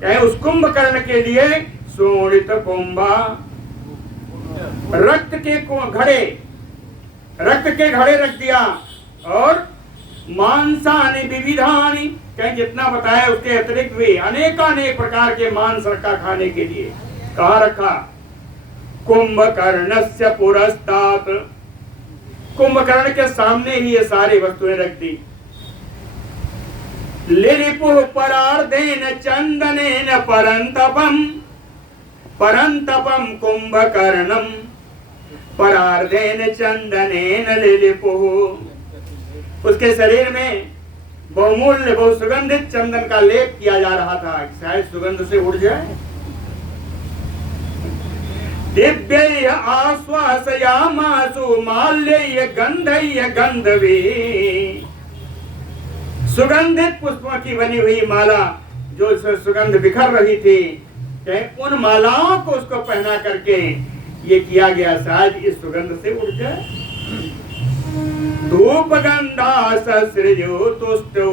कहे उस कुंभकर्ण के लिए शोणित कुंभा, रक्त के घड़े रख दिया, और मांसानि विविधानि, कहीं जितना बताया उसके अतिरिक्त भी अनेकानेक प्रकार के मांस रखा खाने के लिए। कहाँ रखा? कुंभकर्णस्य पुरस्तात्, कुंभकर्ण के सामने ही ये सारी वस्तुएं रख दी। लिरिपुः परार्धेन चंदनेन परंतपम कुंभकर्णम परार्धेन चंदनेन लिलिपुः। उसके शरीर में बहुमूल्य बहुत सुगंधित चंदन का लेप किया जा रहा था, शायद सुगंध से उड़ जाए। दिव्यैः आश्वासयामासु माल्यैः गंधैः गंधवी, सुगंधित पुष्पों की बनी हुई माला जो सुगंध बिखर रही थी, उन मालाओं को उसको पहना करके ये किया गया, शायद इस सुगंध से उड़ जाए। धूप गंधा ससृजो तुष्टो,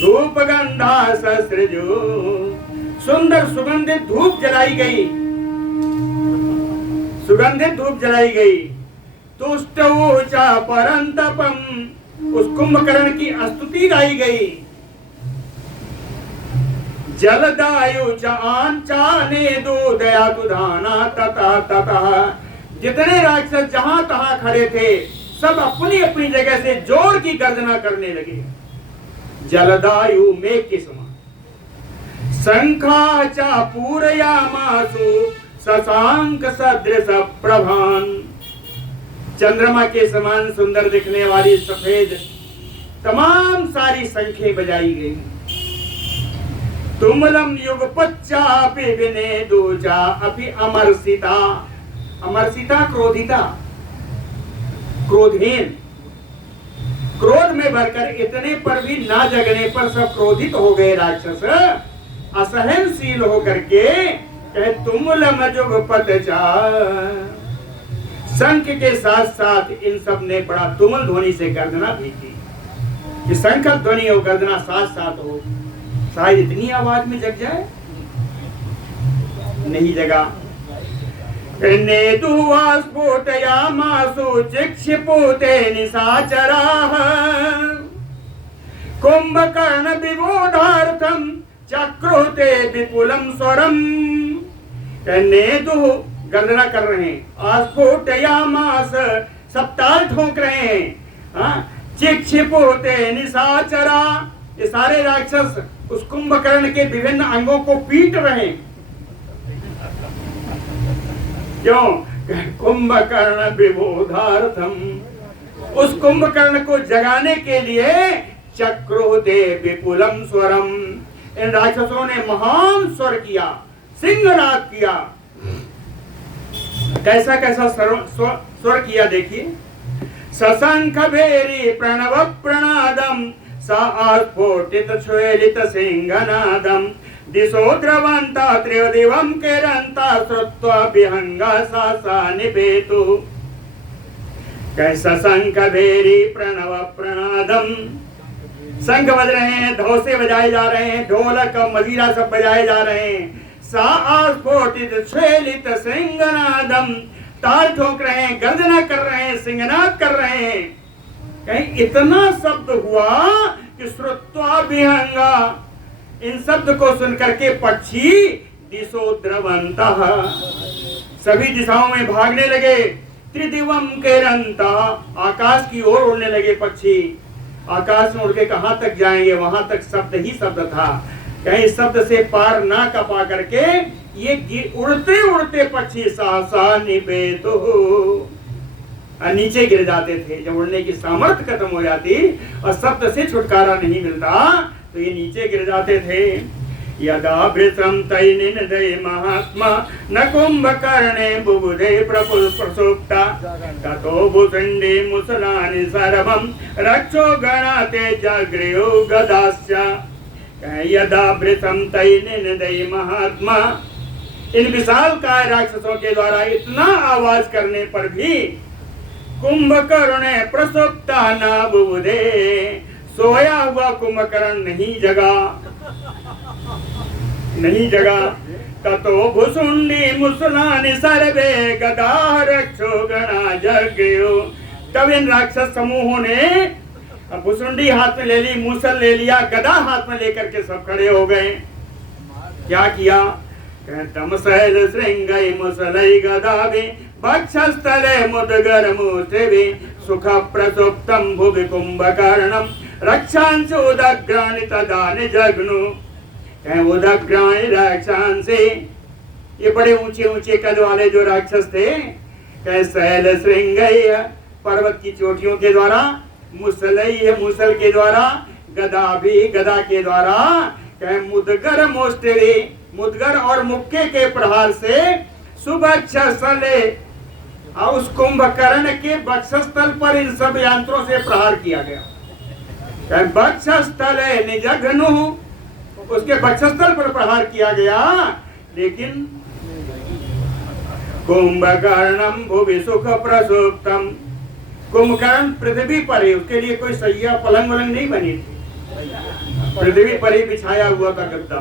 धूप गंधा ससृजो, सुंदर सुगंधित धूप जलाई गई, सुगंधित धूप जलाई गई। तुष्टो च परंतपम, उस कुंभकर्ण की स्तुति गाई गई। जलदायु च आंचाने दो दया तुधाना ततः ततः, जितने राक्षस जहां तहां खड़े थे सब अपनी अपनी जगह से जोर की गर्जना करने लगे। जलदायु में के समान। शंखा च पूरयामासु शशांक सदृश प्रभान, चंद्रमा के समान सुंदर दिखने वाली सफेद तमाम सारी शंखें बजाई गई। तुमलम युगपच्चापि विनेदुजा अपि अमरसिता, अमरसिता क्रोधिता, क्रोधहीन, क्रोध में भरकर इतने पर भी ना जगने पर सब क्रोधित हो गए राक्षस, असहनशील होकर के कहे तुमलम युगपच्चा। शंख के साथ साथ इन सब ने बड़ा तुमुल ध्वनि से गर्जना भी की कि शंख ध्वनि और गर्जना साथ साथ हो, शायद इतनी आवाज में जग जाए, नहीं जगा। स्फोटयामासु चिक्षिपुते निशाचराः कुंभकर्ण विबोधार्थम चक्रुते विपुलम स्वरम। नेदुः गर्जना कर रहे हैं, आस्फोटयामास सब ताल ठोक रहे हैं, चिक्षिपुते निशाचरा, ये सारे राक्षस उस कुंभकर्ण के विभिन्न अंगों को पीट रहे हैं। क्यों? कुंभकर्ण विबोधार्थम, उस कुंभकर्ण को जगाने के लिए चक्रुते विपुलम स्वरम, इन राक्षसों ने महान स्वर किया, सिंहनाद किया। कैसा कैसा स्वर किया देखिए। सशंख भेरी प्रणव प्रणादम सा आस्फोटित श्वेलित सिंहनादम दिशो द्रवंता त्रिदिवं केरंता श्रुत्वा विहंगा सा निपेतु। कैसा शंख भेरी प्रणव प्रणादम, शंख बज रहे हैं, धौसे बजाए जा रहे हैं, ढोलक मजीरा सब बजाए जा रहे हैं। सा आस्फोटित श्वेलित सिंहनादम, ताल ठोक रहे हैं, गर्जना कर रहे हैं, सिंहनाद कर रहे हैं। कहीं इतना शब्द हुआ कि श्रुत्वा विहंगा, इन शब्द को सुनकर के पक्षी दिशो द्रवंतः, सभी दिशाओं में भागने लगे। त्रिदिवम केरंता, आकाश की ओर उड़ने लगे पक्षी। आकाश में उड़ के कहां तक जाएंगे, वहां तक शब्द ही शब्द था। कहीं शब्द से पार ना कपा करके ये उड़ते उड़ते पक्षी सहसा निपेतु, नीचे गिर जाते थे। जब उड़ने की सामर्थ्य खत्म हो जाती और शब्द से छुटकारा नहीं मिलता तो ये नीचे गिर जाते थे। यदा भृतं तैनिनदय महात्मा न कुंभकर्णे बुबुधे प्रसुप्ता ततो भुसुण्डी मुसलानि सर्वं रक्षो गणाते जगृयो गदास्य। यदा भृतं तैनिनदय महात्मा, इन विशालकाय राक्षसों के द्वारा इतना आवाज करने पर भी कुंभकर्ण प्रसुप्ता न बुबुधे, सोया हुआ कुंभकर्ण नहीं जगा, नहीं जगा। ततो भुसुंडी मुसलानि सर्वे गदा रक्षो गणा जगयो। तब इन राक्षस समूहों ने भुसुंडी हाथ में ले ली, मुसल ले लिया, गदा हाथ में लेकर के सब खड़े हो गए। क्या किया? तम सहज श्रृंगै मुसलै गदावे वक्षस्थले मुदगर मुष्टिभि सुख प्रसुप्तं भुवि कुंभकर्णं रक्षांसि उदग्राणि तदा निजग्नु। उदग्राणि रक्षांसि, ये बड़े ऊंचे ऊंचे कद वाले जो राक्षस थे, शैल श्रृंगै, पर्वत की चोटियों के द्वारा, मुसलै, मुसल के द्वारा, गदा भी, गदा के द्वारा, मुदगर मुष्टिभि, मुदगर और मुक्के के प्रहार से सुवक्षस्थले, और उस कुंभकर्ण के वक्षस्थल पर इन सब यंत्रों से प्रहार किया गया। वक्षस्थले निजघ्नु, उसके वक्षस्थल पर प्रहार किया गया। लेकिन कुंभकर्णम भुवि सुख प्रसुप्तम, कुंभकर्ण पृथ्वी पर ही, उसके लिए कोई सैया पलंग वलंग नहीं बनी थी, पृथ्वी पर ही बिछाया हुआ था गद्दा।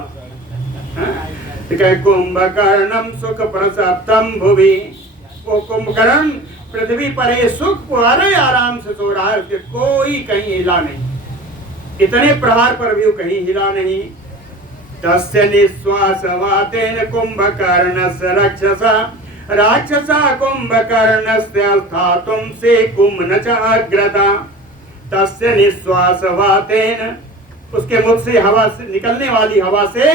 कुंभकर्णम सुख प्रसुप्तम भुवि, वो कुंभकर्ण पृथ्वी पर ही सुख पूरे आराम से सो रहा है, उसके कोई कहीं हिला नहीं, इतने प्रहार पर भी वो कहीं हिला नहीं। तस्य निश्वासवातेन कुंभकर्णस्य रक्षसा राक्षसा कुंभकर्णस्य स्थातुं सेकुं न च अग्रता। तस्य निश्वासवातेन, उसके मुख से हवा से निकलने वाली हवा से,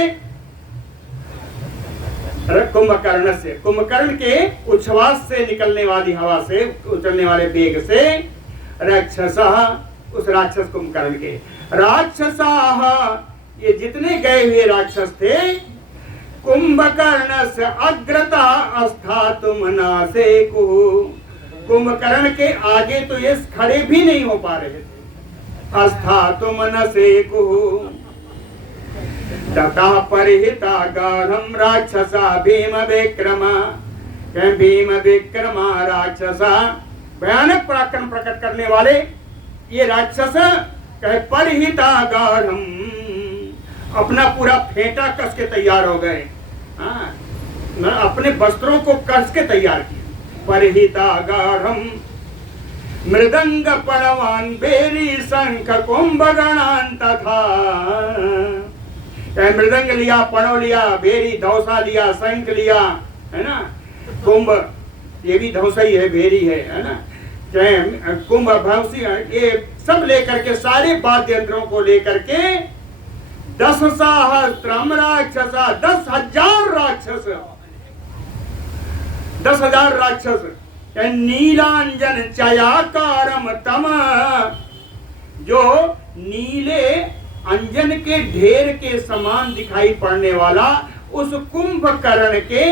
कुंभकर्ण के उच्छ्वास से निकलने वाली हवा से, उचलने वाले वेग से, राक्षसा, उस राक्षस कुंभकर्ण के, राक्षसा, ये जितने गए हुए राक्षस थे, कुंभकर्ण से अग्रता अस्थातुम नासेकुः, कुंभकर्ण के आगे तो ये खड़े भी नहीं हो पा रहे थे। अस्थातुम नासेकुः तथा परिहिता गाढ़ं राक्षसा भीम विक्रमा, भीम विक्रमा राक्षसा, भयानक पराक्रम प्रकट करने वाले ये राक्षस परिहिता गाढ़ं, अपना पूरा फेंटा कस के तैयार हो गए, अपने वस्त्रों को कस के तैयार किया। परिहिता गाढ़ं मृदंग पणवान बेरी शंख कुंभगणान तथा, मृदंग लिया, पणव लिया, बेरी धौसा लिया, शंख लिया, है ना, कुंभ ये भी धौसा ही है, बेरी है ना, कुंभ भौसी, ये सब लेकर के, सारे वाद्य यंत्रों को लेकर के 10,000 राक्षसा, 10,000 राक्षस, 10,000 राक्षस, नीलांजन चयाकारम तम, जो नीले अंजन के ढेर के समान दिखाई पड़ने वाला उस कुंभकर्ण के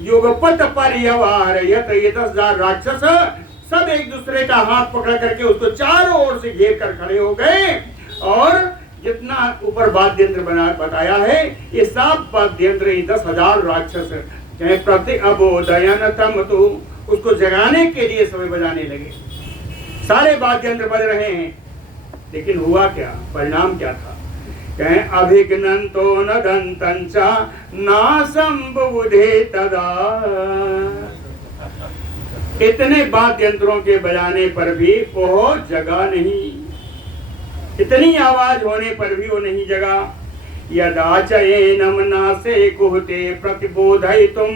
युगपत पर्यवारयत, ये 10,000 राक्षस सब एक दूसरे का हाथ पकड़ करके उसको चारों ओर से घेर कर खड़े हो गए। और जितना ऊपर वाद्य यंत्र बताया है, ये सब वाद्य यंत्र 10,000 राक्षस प्रति अबोदयन तम, तो उसको जगाने के लिए सभी बजाने लगे, सारे वाद्य यंत्र बज रहे हैं। लेकिन हुआ क्या, परिणाम क्या था? अभिघ्नन्तो नदन्तञ्च नासं बुबुधे तदा, इतने वाद्य यंत्रों के बजाने पर भी वो जगा नहीं, इतनी आवाज होने पर भी वो नहीं जगा। यदा चयेनम नासे कुहते प्रतिबोधयितुम,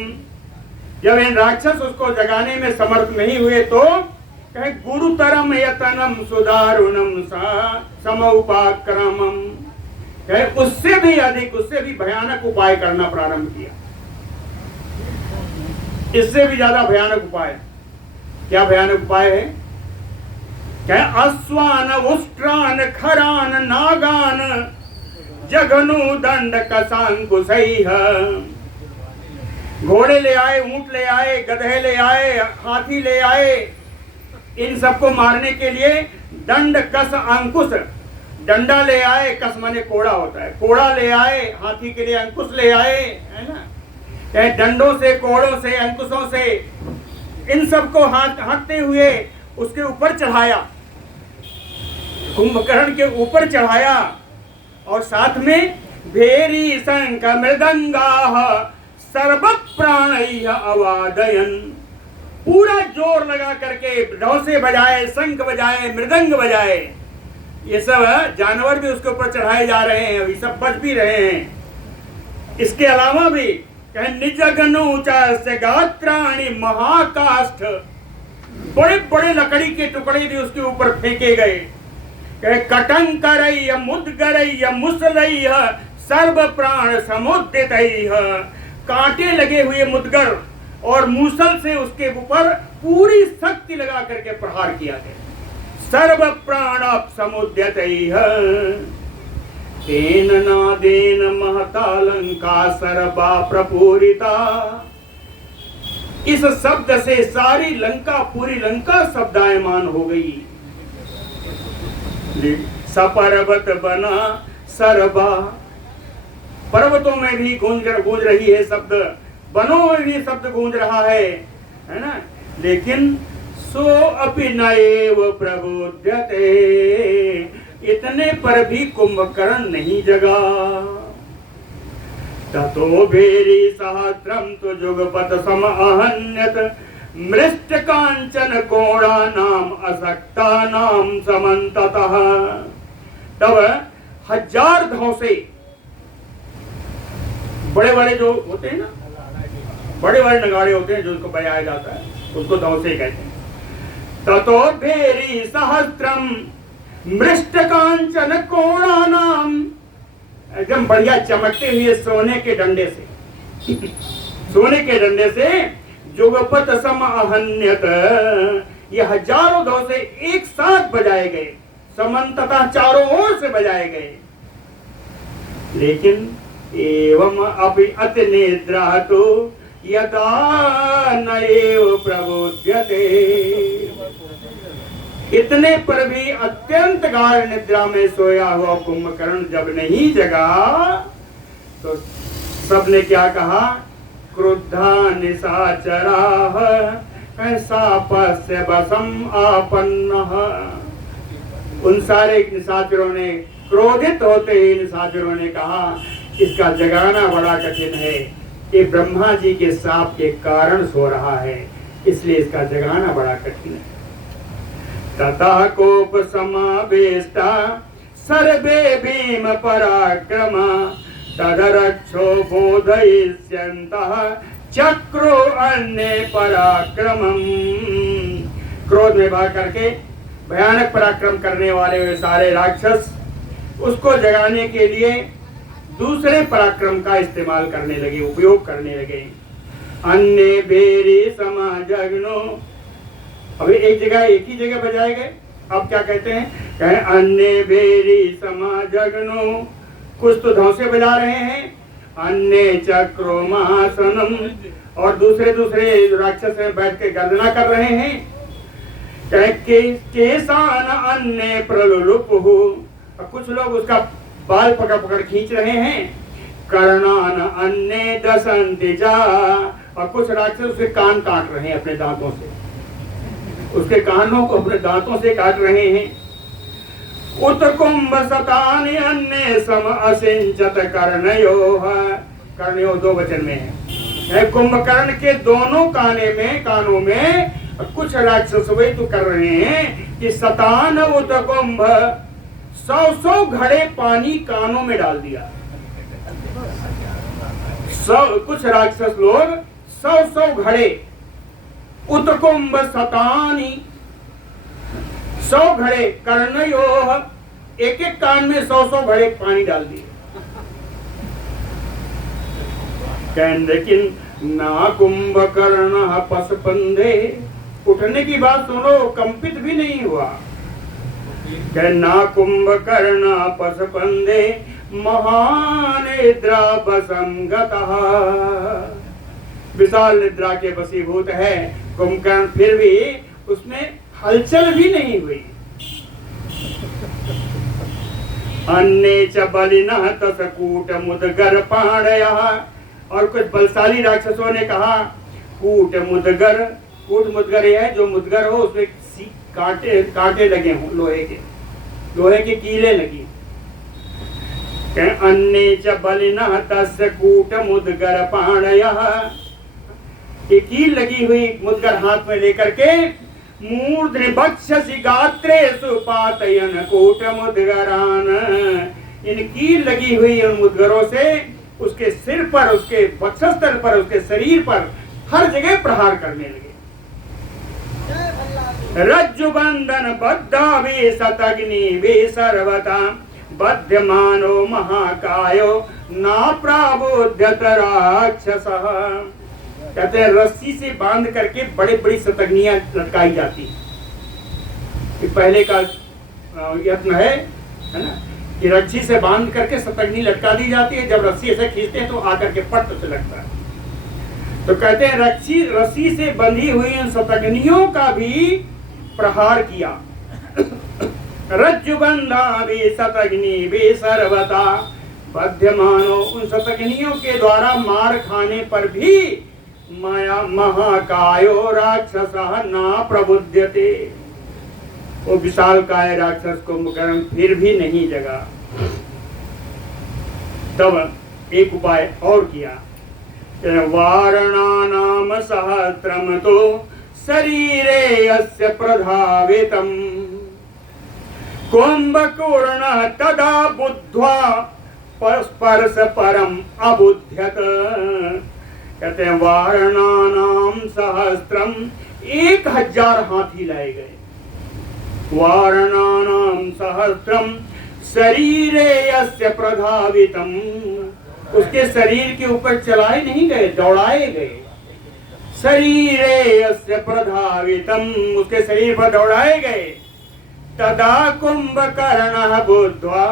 जब इन राक्षस उसको जगाने में समर्थ नहीं हुए तो कहे गुरुतरम यतनम सुदारुणम समउपाक्रमम, कहे उससे भी अधिक, उससे भी भयानक उपाय करना प्रारंभ किया, इससे भी ज्यादा भयानक उपाय। क्या भयानक उपाय है? क्या अश्वान उष्ट्रान खरान नागान जघनु दंड कसांकुशैः। घोड़े ले आए, ऊंट ले आए, गधे ले आए, हाथी ले आए, इन सबको मारने के लिए दंड कस अंकुश, डंडा ले आए, कस माने कोड़ा होता है, कोड़ा ले आए, हाथी के लिए अंकुश ले आए, है ना, डंडों से, कोड़ों से, अंकुशों से, इन सबको हांकते हुए उसके ऊपर चढ़ाया, कुंभकर्ण के ऊपर चढ़ाया, और साथ में भेरी शंख मृदंगाः सर्व प्राणैः अवादयन्, पूरा जोर लगा करके धौंसे बजाए, शंख बजाए, मृदंग बजाए। ये सब जानवर भी उसके ऊपर चढ़ाए जा रहे हैं, अभी सब बज भी रहे हैं। इसके अलावा भी निजगनुचास्य गात्राणि महाकाष्ठ, बड़े बड़े लकड़ी के टुकड़े भी उसके ऊपर फेंके गए। कटंकरैः मुद्गरैः मुसलैः सर्व प्राण समुद्दितैः, कांटे लगे हुए मुद्गर और मूसल से उसके ऊपर पूरी शक्ति लगा करके प्रहार किया गया। सर्व प्राण समुद्यतैः तेन नादेन महता लंका सर्वा प्रपूरिता। इस शब्द से सारी लंका, पूरी लंका शब्दायमान हो गई। सपर्वत बना सर्वा, पर्वतों में भी गूंज रही है शब्द, वनों में भी शब्द गूंज रहा है ना, लेकिन सो अपि नएव प्रबोध्यते, इतने पर भी कुंभकर्ण नहीं जगा। ततो भेरी सहस्रम तो जुगपत सम अहन्यत मृष्ट कांचन कोड़ा नाम असक्ता नाम समन्ततः। तब 1000 धौंसे, बड़े बड़े जो होते हैं ना, बड़े बड़े नगाड़े होते हैं जो उसको बजाया जाता है, उसको धौंसे कहते हैं। ततो भेरी सहस्त्रम मृष्ट कांचन कोड़ा नाम, एकदम बढ़िया चमकते हुए सोने के डंडे से सोने के डंडे से जुगपत सम अहन्यत, ये हजारों धौंसे एक साथ बजाए गए, समन्ततः चारों ओर से बजाए गए। लेकिन एवं अपि अति निद्रा तो यदा नएव प्रबोध्यते, इतने पर भी अत्यंत गाढ़ निद्रा में सोया हुआ कुंभकर्ण जब नहीं जगा तो सबने क्या कहा, क्रुद्धा निशाचराः शापस्य वशम् आपन्नः। उन सारे निशाचरों ने, क्रोधित होते ही निशाचरों ने कहा, इसका जगाना बड़ा कठिन है, ये ब्रह्मा जी के शाप के कारण सो रहा है, इसलिए इसका जगाना बड़ा कठिन है। ततः कोप समावेष्टा सर्वे भीम पराक्रमा तदरक्षो बोधयिष्यन्तः चक्रो अन्ये पराक्रमम्। क्रोध में भाग करके भयानक पराक्रम करने वाले वे सारे राक्षस उसको जगाने के लिए दूसरे पराक्रम का इस्तेमाल करने लगे, उपयोग करने लगे। अन्य बेरी समाजग्नो, अभी एक ही जगह बजाए गए, अब क्या कहते हैं, कहें अन्य बेरी समाजग्नो, कुछ तो धौंसे बजा रहे हैं, अन्य चक्रो महासनम, और दूसरे राक्षस बैठ के गर्जना कर रहे हैं। केसान अन्य प्रलुलुपहु, कुछ लोग उसका बाल पकड़ खींच रहे हैं। कर्णान अन्य दशन्ति जा, और कुछ राक्षस उसके कान काट रहे हैं अपने दांतों से, उसके कानों को अपने दांतों से काट रहे हैं। उत्कुंभ शतानि अन्य सम असिंचत कर्णयोः, कर्णयोः 2 वचन में है। कुंभकर्ण के दोनों कानों में कुछ राक्षस वे तो कर रहे हैं कि शतान उत्कुंभ, 100 घड़े पानी कानों में डाल दिया। कुछ राक्षस लोग 100 घड़े, उत्कुंभ शतानि, 100 घड़े, कर्णयोः, एक कान में 100 घड़े पानी डाल दिए। लेकिन ना कुंभकर्ण पसपंदे, उठने की बात सुनो, कंपित भी नहीं हुआ। ना कुंभकर्ण पसपंदे महानिद्रा बसंगतः। विशाल निद्रा के वशीभूत है कुंभकर्ण, फिर भी उसमें हलचल भी नहीं हुई। अन्य च बलिनः तसकूट मुदगर पाणयः। और कुछ बलशाली राक्षसों ने कहा कूट मुदगर, कूट मुदगर है जो मुदगर हो उसमें कांटे कांटे लगे हों, लोहे के कीले लगी। अन्य च बलिनः तसकूट मुदगर पाणयः। एक कील लगी हुई मुदगर हाथ में लेकर के मूर्धनि बक्षसि गात्रेषु पातयन् कूट मुदगरान्। इन कील लगी हुई उन मुदगरों से उसके सिर पर, उसके वक्षस्थल पर, उसके शरीर पर हर जगह प्रहार करने लगे। रज्जु बंधन बद्धा वे सतग्नि वे सर्वता बध्यमानो महाकायो ना प्राबोध्यत राक्षसः। कहते हैं रस्सी से बांध करके बड़े बड़ी शतग्नियां लटकाई जाती है। पहले का यत्न है ना, कि रस्सी से बांध करके शतग्नि लटका दी जाती है। जब रस्सी ऐसे खींचते हैं तो आकर के पट से लगता है। तो कहते हैं रस्सी से बंधी हुई उन शतग्नियों का भी प्रहार किया। रज्जुबंधा वे शतग्नि वे सर्वता बध्यमानो। उन शतग्नियों के द्वारा मार खाने पर भी माया महाकायो राक्षसः न प्रबुध्यते। वो विशाल काय राक्षस कुंभकर्ण फिर भी नहीं जगा। तब एक उपाय और किया। वारणानाम सहस्रम तो शरीरे यस्य प्रधावितम् कुंभकर्ण तदा बुद्ध्वा स्पर्श परम अबुध्यत। कहते हैं वारणानाम सहस्त्रम, 1000 हाथी लाए गए। वारणानाम सहस्त्रम शरीरे यस्य प्रधावितम। उसके शरीर के ऊपर चलाए नहीं गए, दौड़ाए गए। शरीरे यस्य प्रधावितम, उसके शरीर पर दौड़ाए गए। तदा कुंभकर्ण बुद्ध्वा,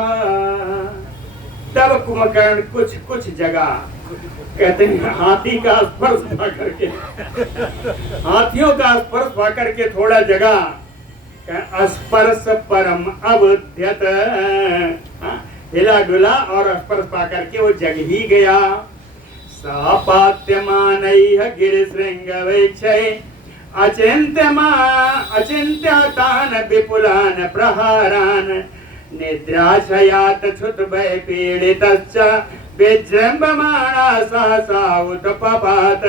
तब कुंभकर्ण कुछ जगह, कहते हैं हाथी का स्पर्श पा करके, हाथियों का स्पर्श पा करके थोड़ा जगह। स्पर्श परम अबुध्यत, हिला डुला और स्पर्श पा करके वो जग ही गया। सापात्यमानैः गिरिशृंग वैक्षै अचिन्त्यतान् विपुलान् प्रहारान् निद्राशयात् क्षुद्भय पीडितश्च विजृंभमाणा सहसा उत्पपात।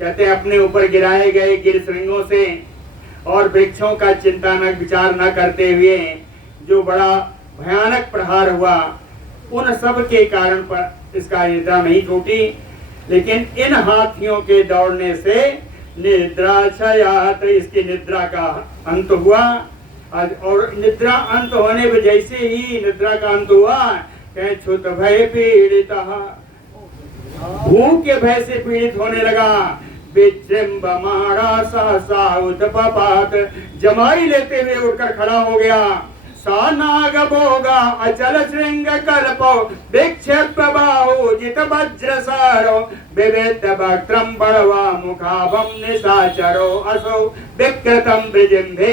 कहते अपने ऊपर गिराए गए गिरशृंगों से और वृक्षों का चिंता न विचार न करते हुए जो बड़ा भयानक प्रहार हुआ, उन सब के कारण पर इसका निद्रा नहीं टूटी। लेकिन इन हाथियों के दौड़ने से निद्राशयात, इसकी निद्रा का अंत हुआ। और निद्रा अंत होने में जैसे ही निद्रा का अंत हुआ, क्षुत भय पीड़ित, भूख के भय से पीड़ित होने लगा। विजृंभमाणा सहसा उत्पपात, जमाई लेते हुए उठकर खड़ा हो गया। सा नाग भोगा अचल श्रृंग कल्पो विक्षेप बाहु जित वज्र सारो विवेद वक्त्रम बड़वा मुखाभम निशाचरो असो विकृतम विजिम्भे।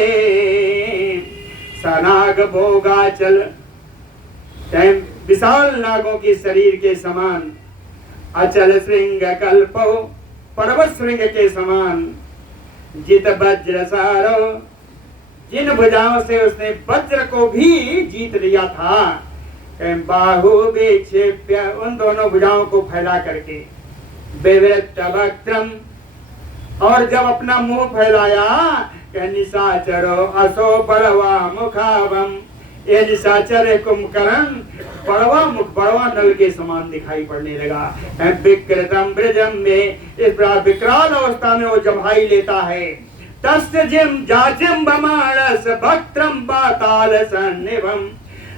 सा नाग भोगा चल, विशाल नागों के शरीर के समान, अचल श्रृंग कल्पो, पर्वत श्रृंग के समान, जित वज्र सारो, जिन भुजाओं से उसने वज्र को भी जीत लिया था। बाहु विक्षेप्य, उन दोनों भुजाओं को फैला करके, विवृत वक्त्रम, और जब अपना मुंह फैलाया, निशाचरो असो बड़वा मुखावम, ये निशाचर कुंभकर्ण बड़वा मुख, बड़वा नल के समान दिखाई पड़ने लगा। विकृतम ब्रजम में, इस विकराल अवस्था में वो जम्हाई लेता है। तस्य जिम जाजिम बमाणस भक्त्रम पाताल सन्निभम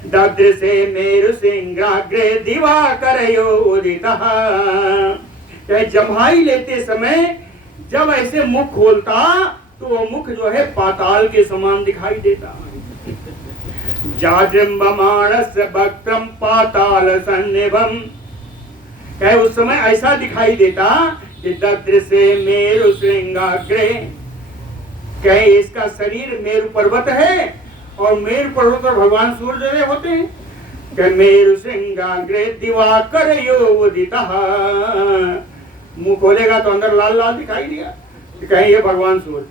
ददृशे मेरु सिंहाग्रे दिवाकरयो उदितः। जम्हाई लेते समय जब ऐसे मुख खोलता तो वो मुख जो है पाताल के समान दिखाई देता। जाजृम्भमाणस्य वक्त्रं पाताल सन्निभम्। कहे उस समय ऐसा दिखाई देता कि ददृशे मेरु श्रृंगाग्रे, कहे इसका शरीर मेरु पर्वत है और मेरु पर्वत पर भगवान सूर्य होते हैं। कहे मेरु श्रृंगाग्रे दिवाकर योदितः, मुंह खोलेगा तो अंदर लाल लाल दिखाई दिया, कहे ये भगवान सूर्य।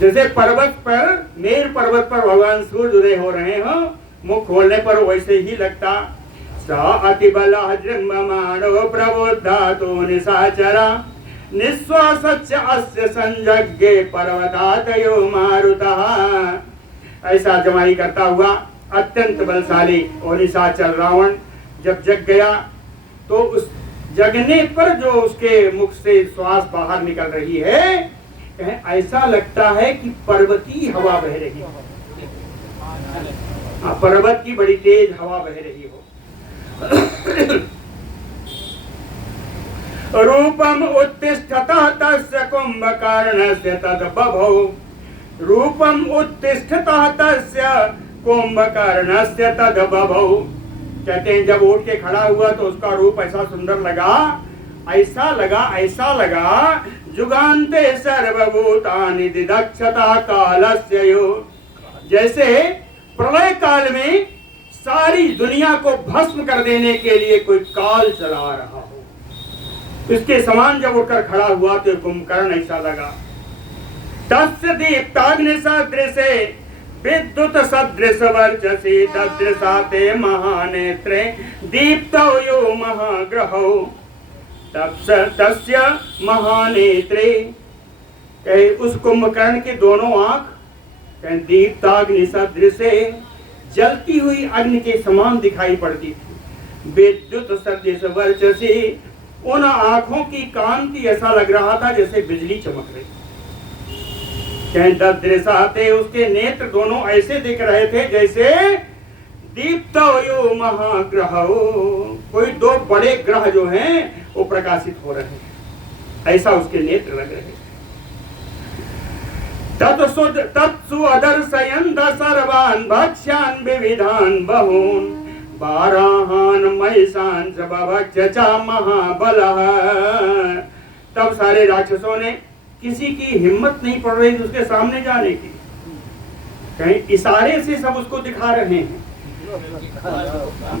जैसे पर्वत पर, मेरु पर्वत पर भगवान सूर्य उदय हो रहे हो, मुंह खोलने पर वैसे ही लगता। सा अतिबलः जृम्भमाणो प्रबुद्धातो निशाचरा, निःश्वासस्य अस्य संजज्ञे पर्वतातयो मारुतः। ऐसा जमाई करता हुआ अत्यंत बलशाली और निशाचर रावण जब जग गया तो उस जगने पर जो उसके मुख से श्वास बाहर निकल रही है, ऐसा लगता है कि पर्वतीय हवा बह रही हो, पर्वत की बड़ी तेज हवा बह रही हो। रूपम उत्तिष्ठतः तस्य कुंभकर्णस्य तद्बभौ, रूपम उत्तिष्ठतः तस्य कुंभकर्णस्य तद्बभौ। कहते हैं जब उठ के खड़ा हुआ तो उसका रूप ऐसा सुंदर लगा, ऐसा लगा जुगान्ते सर्वभूतानि दिदक्षता कालस्य यो, जैसे प्रलय काल में सारी दुनिया को भस्म कर देने के लिए कोई काल चला रहा हो। इसके समान जब उठकर खड़ा हुआ तो कुंभकर्ण ऐसा लगा। तस्य दीप्ताग्नि सदृशे विद्युत सदृश वर्चसी ददृशाते महानेत्रे दीप्तौ यो महाग्रहौ तस्य महानेत्रे। उस कुंभकर्ण के दोनों आंख दीप्ताग्नि सदृशे, जलती हुई अग्नि के समान दिखाई पड़ती थी। विद्युत सदृश वर्चसी, उन आंखों की कांति ऐसा लग रहा था जैसे बिजली चमक रही। ददृशाते, उसके नेत्र दोनों ऐसे दिख रहे थे जैसे दीप्तयो महाग्रहौ, कोई दो बड़े ग्रह जो हैं वो प्रकाशित हो रहे हैं, ऐसा उसके नेत्र लग रहे थे। तत्सु अदर्शयन् सर्वान् भक्ष्यान् विविधान् बहून् बाराहान् महिषान् च बभक्ष्य च महाबलः। तब सारे राक्षसों ने, किसी की हिम्मत नहीं पड़ रही थी उसके सामने जाने की, कहीं इशारे से सब उसको दिखा रहे हैं।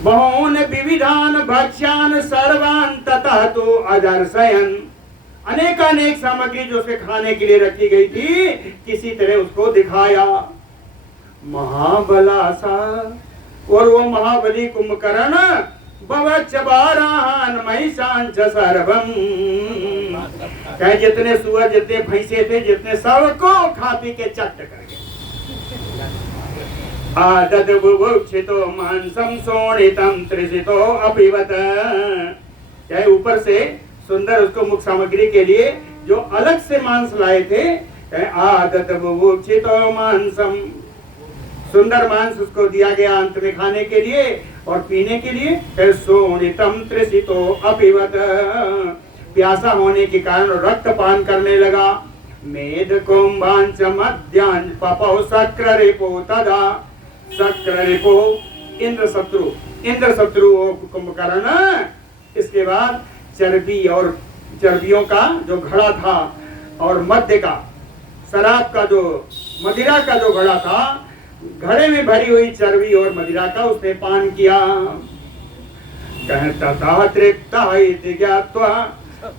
बहून् विविधान् भक्ष्यान् सर्वान् ततः तो अदर्शयन्, अनेकानेक सामग्री जो उसके खाने के लिए रखी गई थी किसी तरह उसको दिखाया। महाबलासा, और वो महाबली कुंभकर्ण बभक्ष्य बाराहान् महिषान् च सर्वम्, कहे जितने सुअर जितने भैंसे थे जितने सबको खा पी के चट कर गए। आदद बुभुक्षितो मांसम शोणितम त्रिषितो अपिवत, चाहे ऊपर से सुंदर उसको मुख्य सामग्री के लिए जो अलग से मांस लाए थे, आदत बुभुक्षितो मांसम, सुंदर मांस उसको दिया गया अंत में खाने के लिए और पीने के लिए। शोणितम त्रिषितो अपिवत, प्यासा होने के कारण रक्त पान करने लगा। मेद कुंभांच मध्यान पपौ शक्र रिपो तदा, शक्र रिपो इंद्र शत्रु कुंभकर्ण। इसके बाद चर्बी और चर्बियों का जो घड़ा था और मध्य का शराब का जो मदिरा का जो घड़ा था, घड़े में भरी हुई चर्बी और मदिरा का उसने पान किया। कहता तृप्ता इति ज्ञात्वा,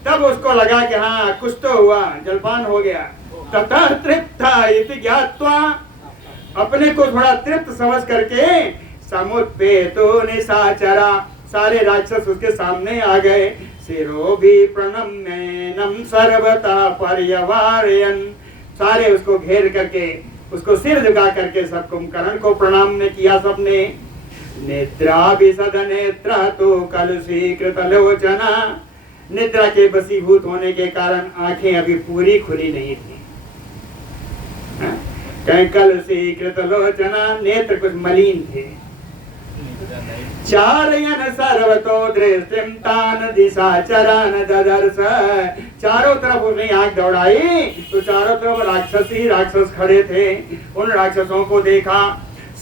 तब उसको लगा कि हाँ कुछ तो हुआ, जलपान हो गया। तथा तृप्ता इति ज्ञात्वा, अपने को थोड़ा तृप्त समझ करके समुत्पेतो निशाचरा, सारे राक्षस उसके सामने आ गए। सिरो भी प्रणम्येनं सर्वतः पर्यवारयन्, सारे उसको घेर करके उसको सिर झुका करके सब कुंभकर्ण को प्रणाम ने किया सबने। नेत्रा विशद नेत्रा तो कलुषीकृत लोचना, निद्रा के बसीभूत होने के कारण आंखें अभी पूरी खुली नहीं थी। कलुषीकृत लोचना, नेत्र कुछ मलिन थे। चारयन सर्वतो दृष्टिं तान दिशाचरान ददर्श, चारों तरफ उसने आंख दौड़ाई तो चारों तरफ राक्षस खड़े थे। उन राक्षसों को देखा।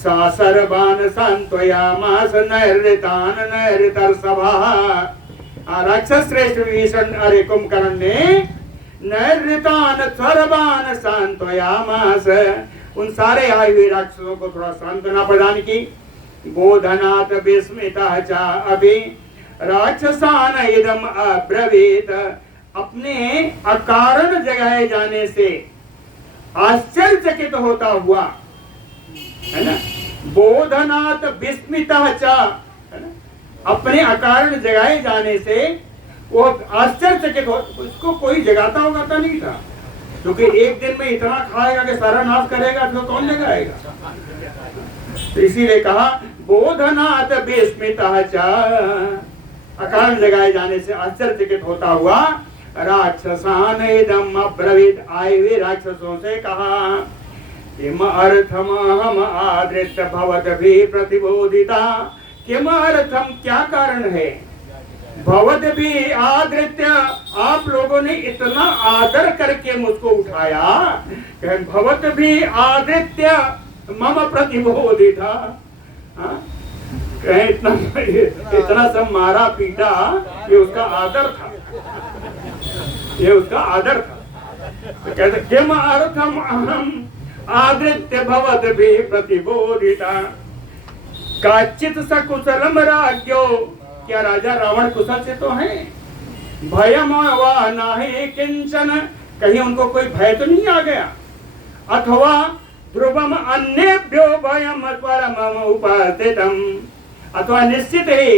सा सर्वान् सांत्वयामास नैर्ऋतान् नैर्ऋतर्षभः। राक्षस श्रेष्ठ विभीषण अरे कुंभकर्ण ने नैर्ऋतान् सर्वान् सांत्वयामास, उन सारे आए हुए राक्षसों को थोड़ा सांत्वना प्रदान की। बोधनात् विस्मितः च अपि राक्षसान इदम् अब्रवीत, अपने अकारण जगाए जाने से आश्चर्यचकित होता हुआ, है ना, बोधनात् विस्मितः च, है ना, अपने अकारण जगाए जाने से वो आश्चर्यचकित हो, उसको कोई जगाता होगा नहीं था, क्योंकि एक दिन में इतना खाएगा कि सारा नाश करेगा, तो कौन जगाएगा। तो इसीलिए कहा बोधनात् विस्मितः च, अकारण जगाए जाने से आश्चर्यचकित होता हुआ राक्षसान इदम् अब्रवीत, आए हुए राक्षसों से कहा किम अर्थम हम आदृत्य भवद्भिः प्रतिबोधिता, किम अर्थम, क्या कारण है, भवद्भिः आदृत्य, आप लोगों ने इतना आदर करके मुझको उठाया, भवद्भिः आदृत्य मम प्रतिबोधिता, इतना सब मारा पीटा, ये उसका आदर था, ये उसका आदर था। तो कहते किम अर्थम अहम आदृत्य भवद्भिः प्रतिबोधिता, काचित् सकुशलम राज्ञो, क्या राजा रावण कुशल से तो है, भयम वा नाहि किंचन, कहीं उनको कोई भय तो नहीं आ गया, अथवा ध्रुवम अन्येभ्यो भयम परमम उपस्थितम, अथवा निश्चित है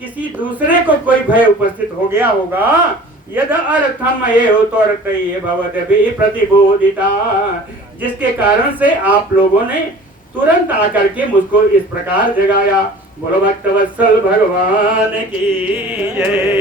किसी दूसरे को कोई भय उपस्थित हो गया होगा, यद अर्थम एव भवद्भिः प्रतिबोधिता, जिसके कारण से आप लोगों ने तुरंत आकर के मुझको इस प्रकार जगाया। बोलो भक्तवत्सल भगवान की जय।